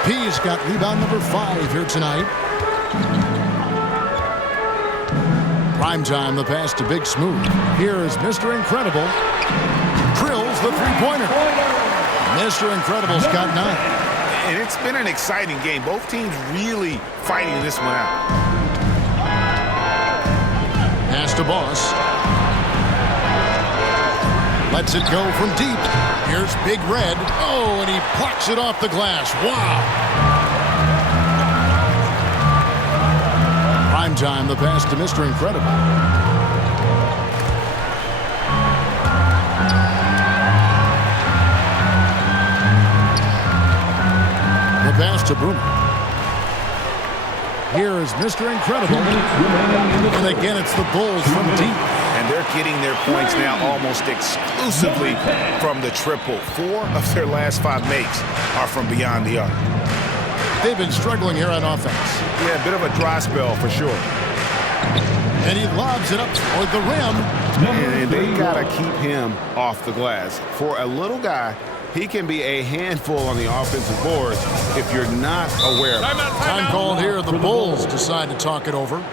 P's got rebound number 5 here tonight. Primetime, the pass to Big Smooth. Here is Mr. Incredible. Drills the three-pointer. Mr. Incredible's got 9. And it's been an exciting game. Both teams really fighting this one out. Pass to Boss. Lets it go from deep. Here's Big Red. Oh, and he plucks it off the glass. Wow. Primetime, the pass to Mr. Incredible. The pass to Boomer. Here is Mr. Incredible. And again, it's the Bulls from deep. And they're getting their points now almost exclusively from the triple. 4 of their last 5 makes are from beyond the arc. They've been struggling here on offense. Yeah, a bit of a dry spell for sure. And he lobs it up toward the rim. And they got to keep him off the glass. For a little guy, he can be a handful on the offensive boards if you're not aware of it. Time called here. The Bulls decide to talk it over.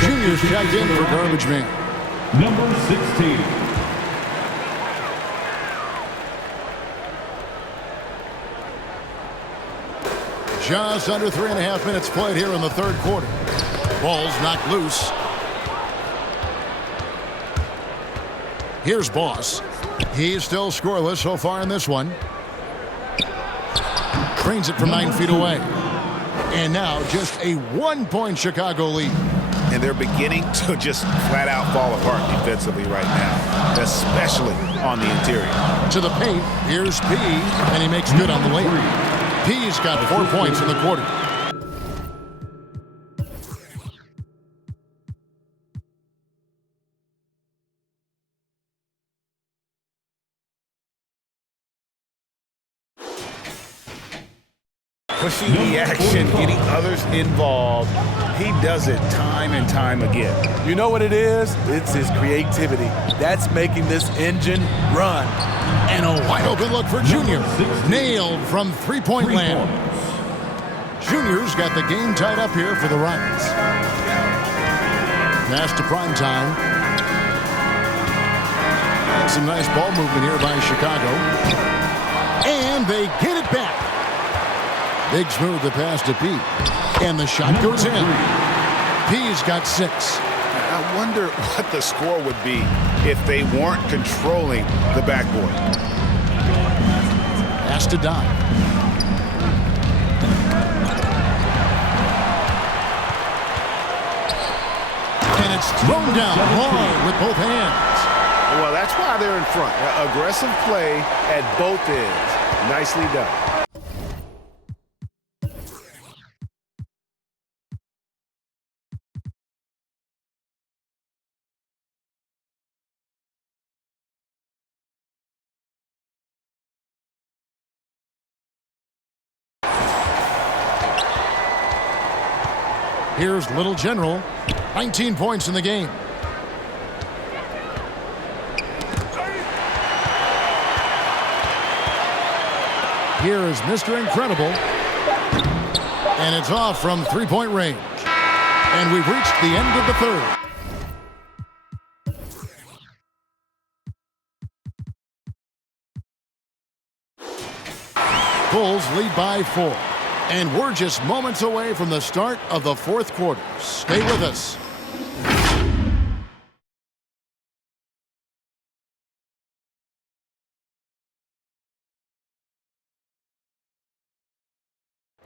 Junior's checked in for garbage man. Number 16. Just under 3.5 minutes played here in the third quarter. Ball's knocked loose. Here's Boss. He's still scoreless so far in this one. Trains it from 9 feet away. And now just a 1-point Chicago lead. And they're beginning to just flat out fall apart defensively right now, especially on the interior. To the paint, here's P, and he makes good on the lane. P's got 4 points in the quarter. Pushing the action, getting others involved. He does it time and time again. You know what it is? It's his creativity. That's making this engine run. And a wide open look for Junior. Nailed from three-point land. Junior's got the game tied up here for the Rockets. Pass to Primetime. Some nice ball movement here by Chicago. And they get it back. Big Smooth the pass to P. And the shot goes in. P's got 6. I wonder what the score would be if they weren't controlling the backboard. Has to dive. And it's thrown down hard with both hands. Well, that's why they're in front. Aggressive play at both ends. Nicely done. Here's Little General, 19 points in the game. Here is Mr. Incredible. And it's off from three-point range. And we've reached the end of the third. Bulls lead by 4. And we're just moments away from the start of the fourth quarter. Stay with us.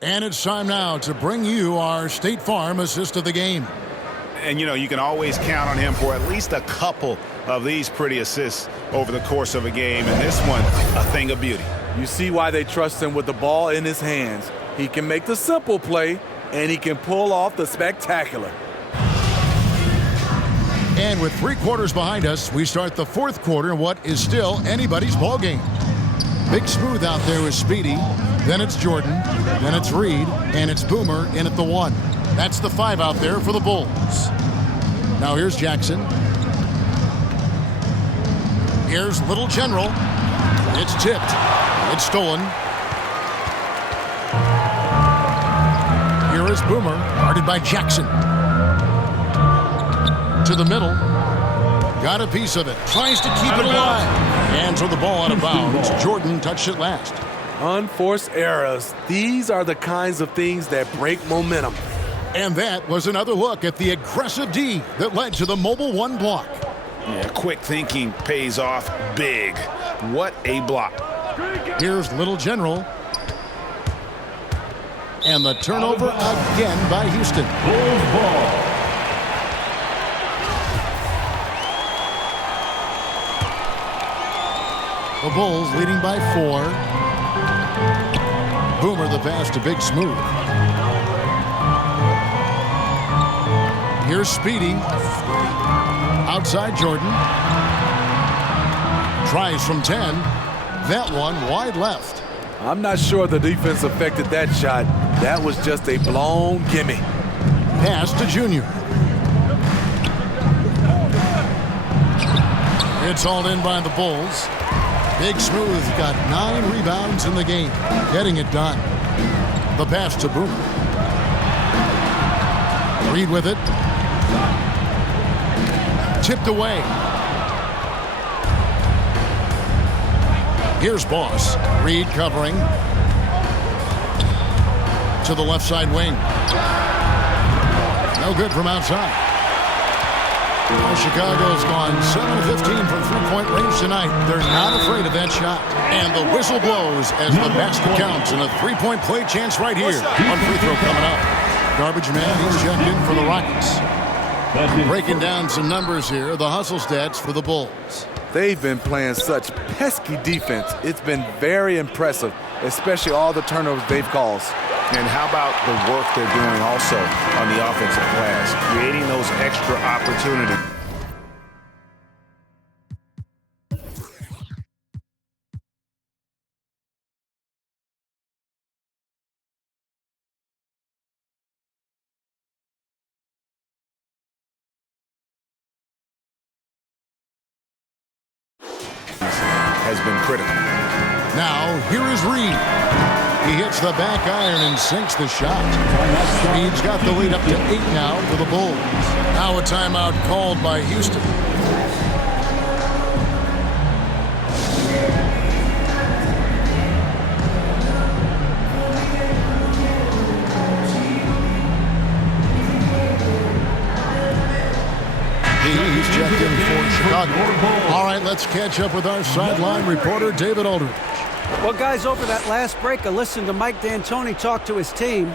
And it's time now to bring you our State Farm assist of the game. And, you know, you can always count on him for at least a couple of these pretty assists over the course of a game. And this one, a thing of beauty. You see why they trust him with the ball in his hands. He can make the simple play, and he can pull off the spectacular. And with 3 quarters behind us, we start the fourth quarter in what is still anybody's ball game. Big Smooth out there is Speedy. Then it's Jordan. Then it's Reed. And it's Boomer in at the 1. That's the 5 out there for the Bulls. Now here's Jackson. Here's Little General. It's tipped. It's stolen. Here is Boomer, guarded by Jackson. To the middle. Got a piece of it. Tries to keep it alive. And throw the ball out of bounds. Jordan touched it last. Unforced errors. These are the kinds of things that break momentum. And that was another look at the aggressive D that led to the Mobile One block. Yeah, quick thinking pays off big. What a block. Here's Little General. And the turnover again by Houston. Bulls ball. The Bulls leading by 4. Boomer the pass to Big Smooth. Here's Speedy. Outside Jordan. Tries from 10. That one wide left. I'm not sure the defense affected that shot. That was just a blown gimme. Pass to Junior. It's hauled in by the Bulls. Big Smooth got 9 rebounds in the game, getting it done. The pass to Boomer. Reed with it. Tipped away. Here's Boss. Reed covering. To the left side wing. No good from outside. Well, Chicago's gone 7 of 15 from three-point range tonight. They're not afraid of that shot. And the whistle blows as the basket counts and a three-point play chance right here. One free throw coming up. Garbage man, he's checked in for the Rockets. Breaking down some numbers here, the hustle stats for the Bulls. They've been playing such pesky defense. It's been very impressive, especially all the turnovers they've caused. And how about the work they're doing also on the offensive glass, creating those extra opportunities. Has been critical. Now, here is Reed. He hits the back iron and sinks the shot. Reed's got the lead up to 8 now for the Bulls. Now a timeout called by Houston. He's checked in for Chicago. All right, let's catch up with our sideline reporter, David Aldridge. Well, guys, over that last break, I listened to Mike D'Antoni talk to his team.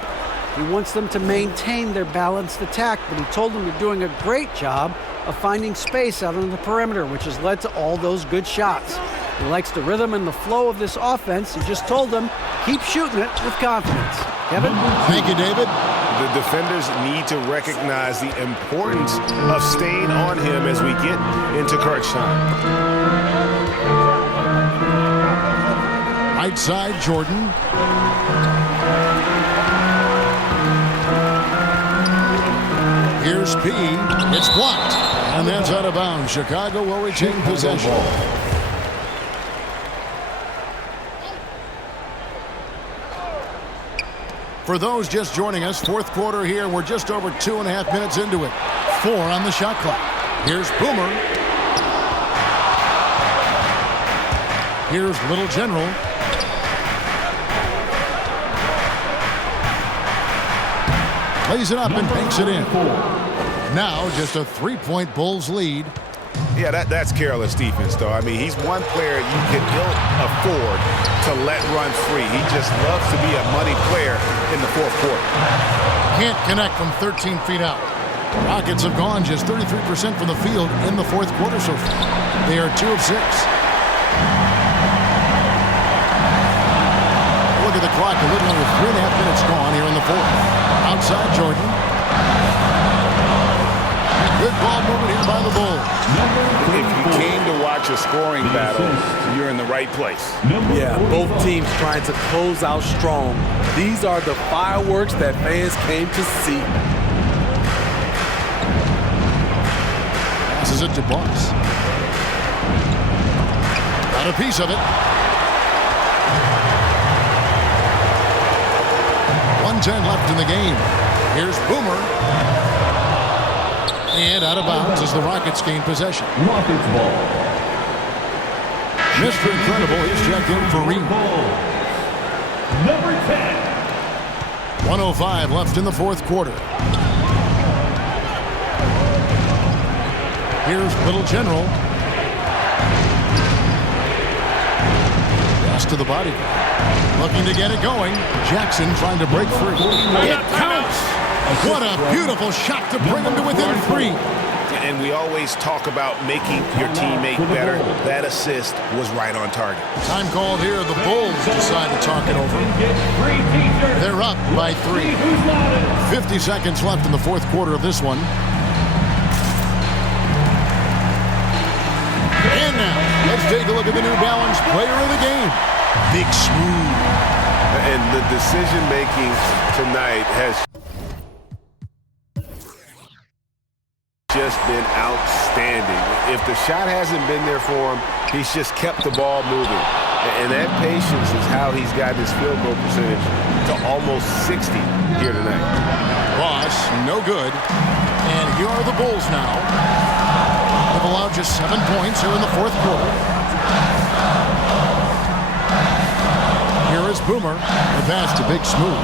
He wants them to maintain their balanced attack, but he told them they're doing a great job of finding space out on the perimeter, which has led to all those good shots. He likes the rhythm and the flow of this offense. He just told them, keep shooting it with confidence. Kevin? Thank you, David. The defenders need to recognize the importance of staying on him as we get into crunch time. Right side, Jordan. Here's P. It's blocked. And that's out of bounds. Chicago will retain possession. For those just joining us, fourth quarter here, and we're just over 2.5 minutes into it. 4 on the shot clock. Here's Boomer. Here's Little General. Plays it up and banks it in. Now just a 3-point Bulls lead. Yeah, that's careless defense, though. I mean, he's one player you can ill afford to let run free. He just loves to be a money player in the fourth quarter. Can't connect from 13 feet out. Rockets have gone just 33% from the field in the fourth quarter so far. They are 2 of 6. Look at the clock, a little over 3.5 minutes gone here in the fourth. Outside Jordan. Good ball movement pursuit here by the Bulls. If you came to watch a scoring battle, you're in the right place. Yeah, both teams trying to close out strong. These are the fireworks that fans came to see. Passes it to Boss. Got a piece of it. 1:10 left in the game. Here's Boomer. And out of bounds as the Rockets gain possession. Rockets ball. Mr. Incredible, he's checked in for Reed. Number 10. 1:05 left in the fourth quarter. Here's Little General. Pass to the body. Looking to get it going. Jackson trying to break free. It counts! What a beautiful shot to bring him to within 3. And we always talk about making your teammate better. That assist was right on target. Time called here. The Bulls decide to talk it over. They're up by 3. 50 seconds left in the fourth quarter of this one. And now, let's take a look at the New Balance player of the game. Big Smooth. And the decision-making tonight has just been outstanding. If the shot hasn't been there for him, he's just kept the ball moving. And that patience is how he's got his field goal percentage to almost 60 here tonight. Boss, no good. And here are the Bulls now. They've allowed just 7 points here in the fourth quarter. Here is Boomer. The pass to Big Smooth.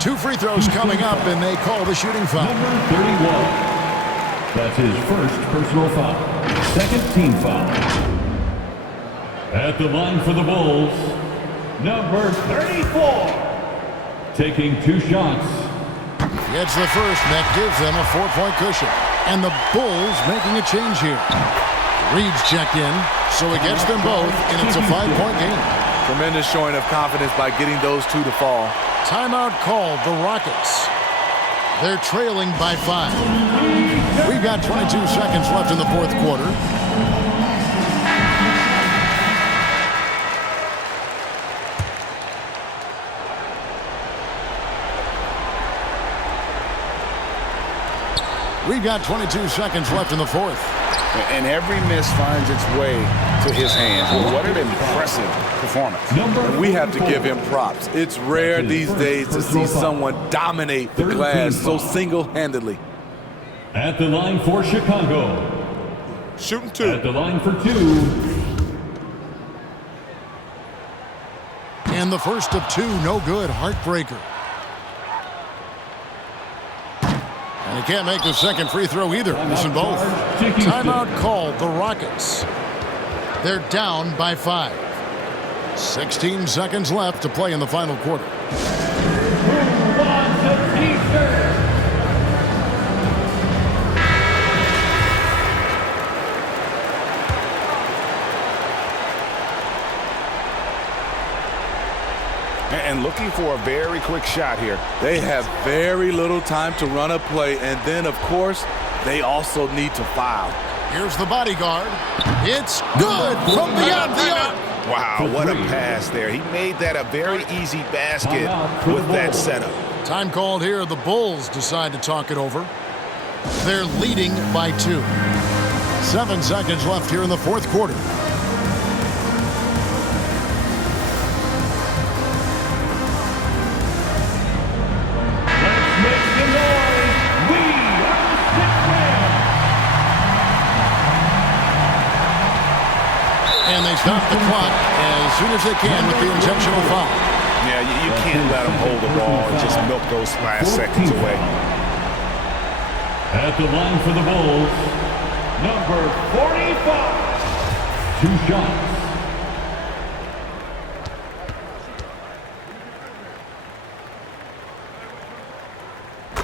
2 free throws coming up, and they call the shooting foul. Number 31. That's his first personal foul. Second team foul. At the line for the Bulls, number 34. Taking 2 shots. Gets the first, and that gives them a 4-point cushion. And the Bulls making a change here. Reed's checked in, so it gets them both, and it's a 5-point game. Tremendous showing of confidence by getting those 2 to fall. Timeout called, the Rockets. They're trailing by 5. We've got 22 seconds left in the fourth quarter. We've got 22 seconds left in the fourth. And every miss finds its way to his hands. What an impressive performance. And we have to give him props. It's rare these days to see someone dominate the glass so single-handedly. At the line for Chicago. Shooting 2. At the line for 2. And the first of 2, no good, heartbreaker. And he can't make the second free throw either. Missing both. Timeout called, the Rockets. They're down by 5. 16 seconds left to play in the final quarter. Who wants a t-shirt? And looking for a very quick shot here. They have very little time to run a play, and then, of course, they also need to foul. Here's the bodyguard. It's good from beyond the arc. Wow, what a pass there. He made that a very easy basket with that setup. Time called here. The Bulls decide to talk it over. They're leading by 2. 7 seconds left here in the fourth quarter. And they stop the clock as soon as they can with the intentional foul. Yeah, you can't let them hold the ball and just milk those last seconds away. At the line for the Bulls, number 45. 2 shots.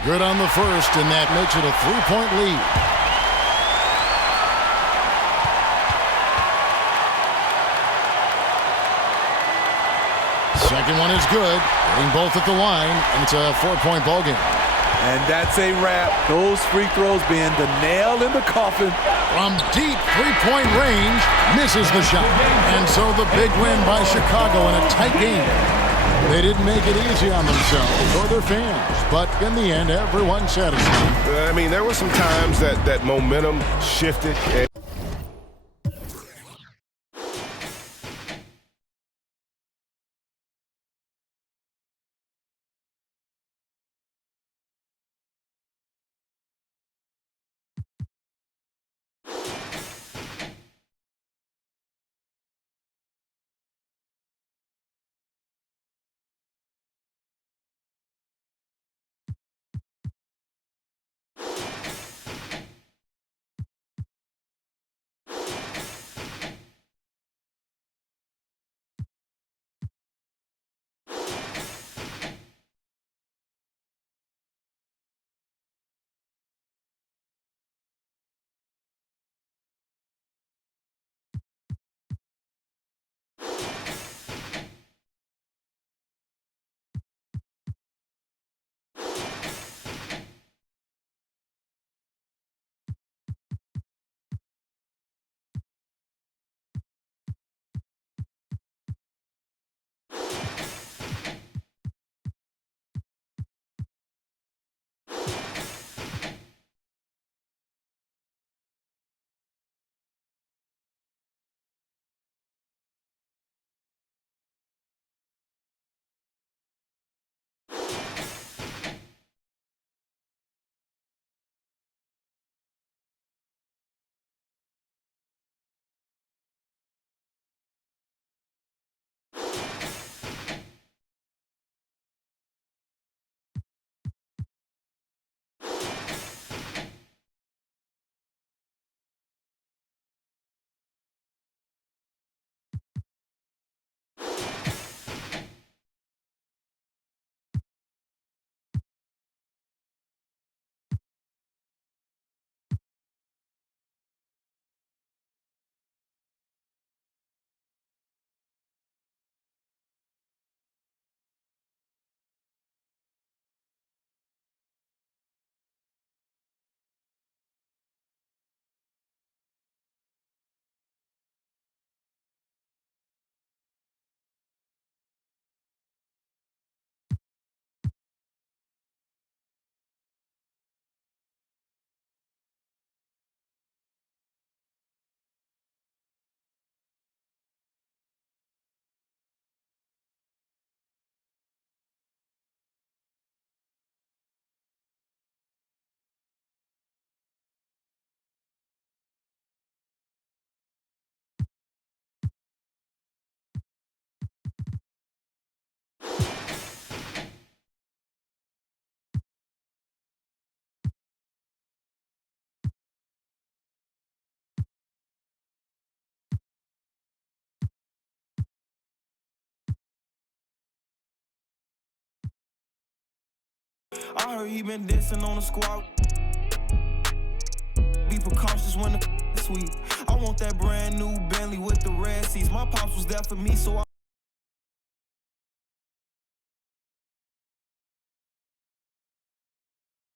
Good on the first, and that makes it a 3-point lead. Second one is good. Getting both at the line, and it's a 4-point ball game. And that's a wrap. Those free throws being the nail in the coffin. From deep three-point range, misses the shot. And so the big win by Chicago in a tight game. They didn't make it easy on themselves or their fans, but in the end, everyone's satisfied. I mean, there were some times that momentum shifted. I heard he been dancing on the squad. Be precautious when the sweep. I want that brand new Bentley with the red seats. My pops was there for me, so I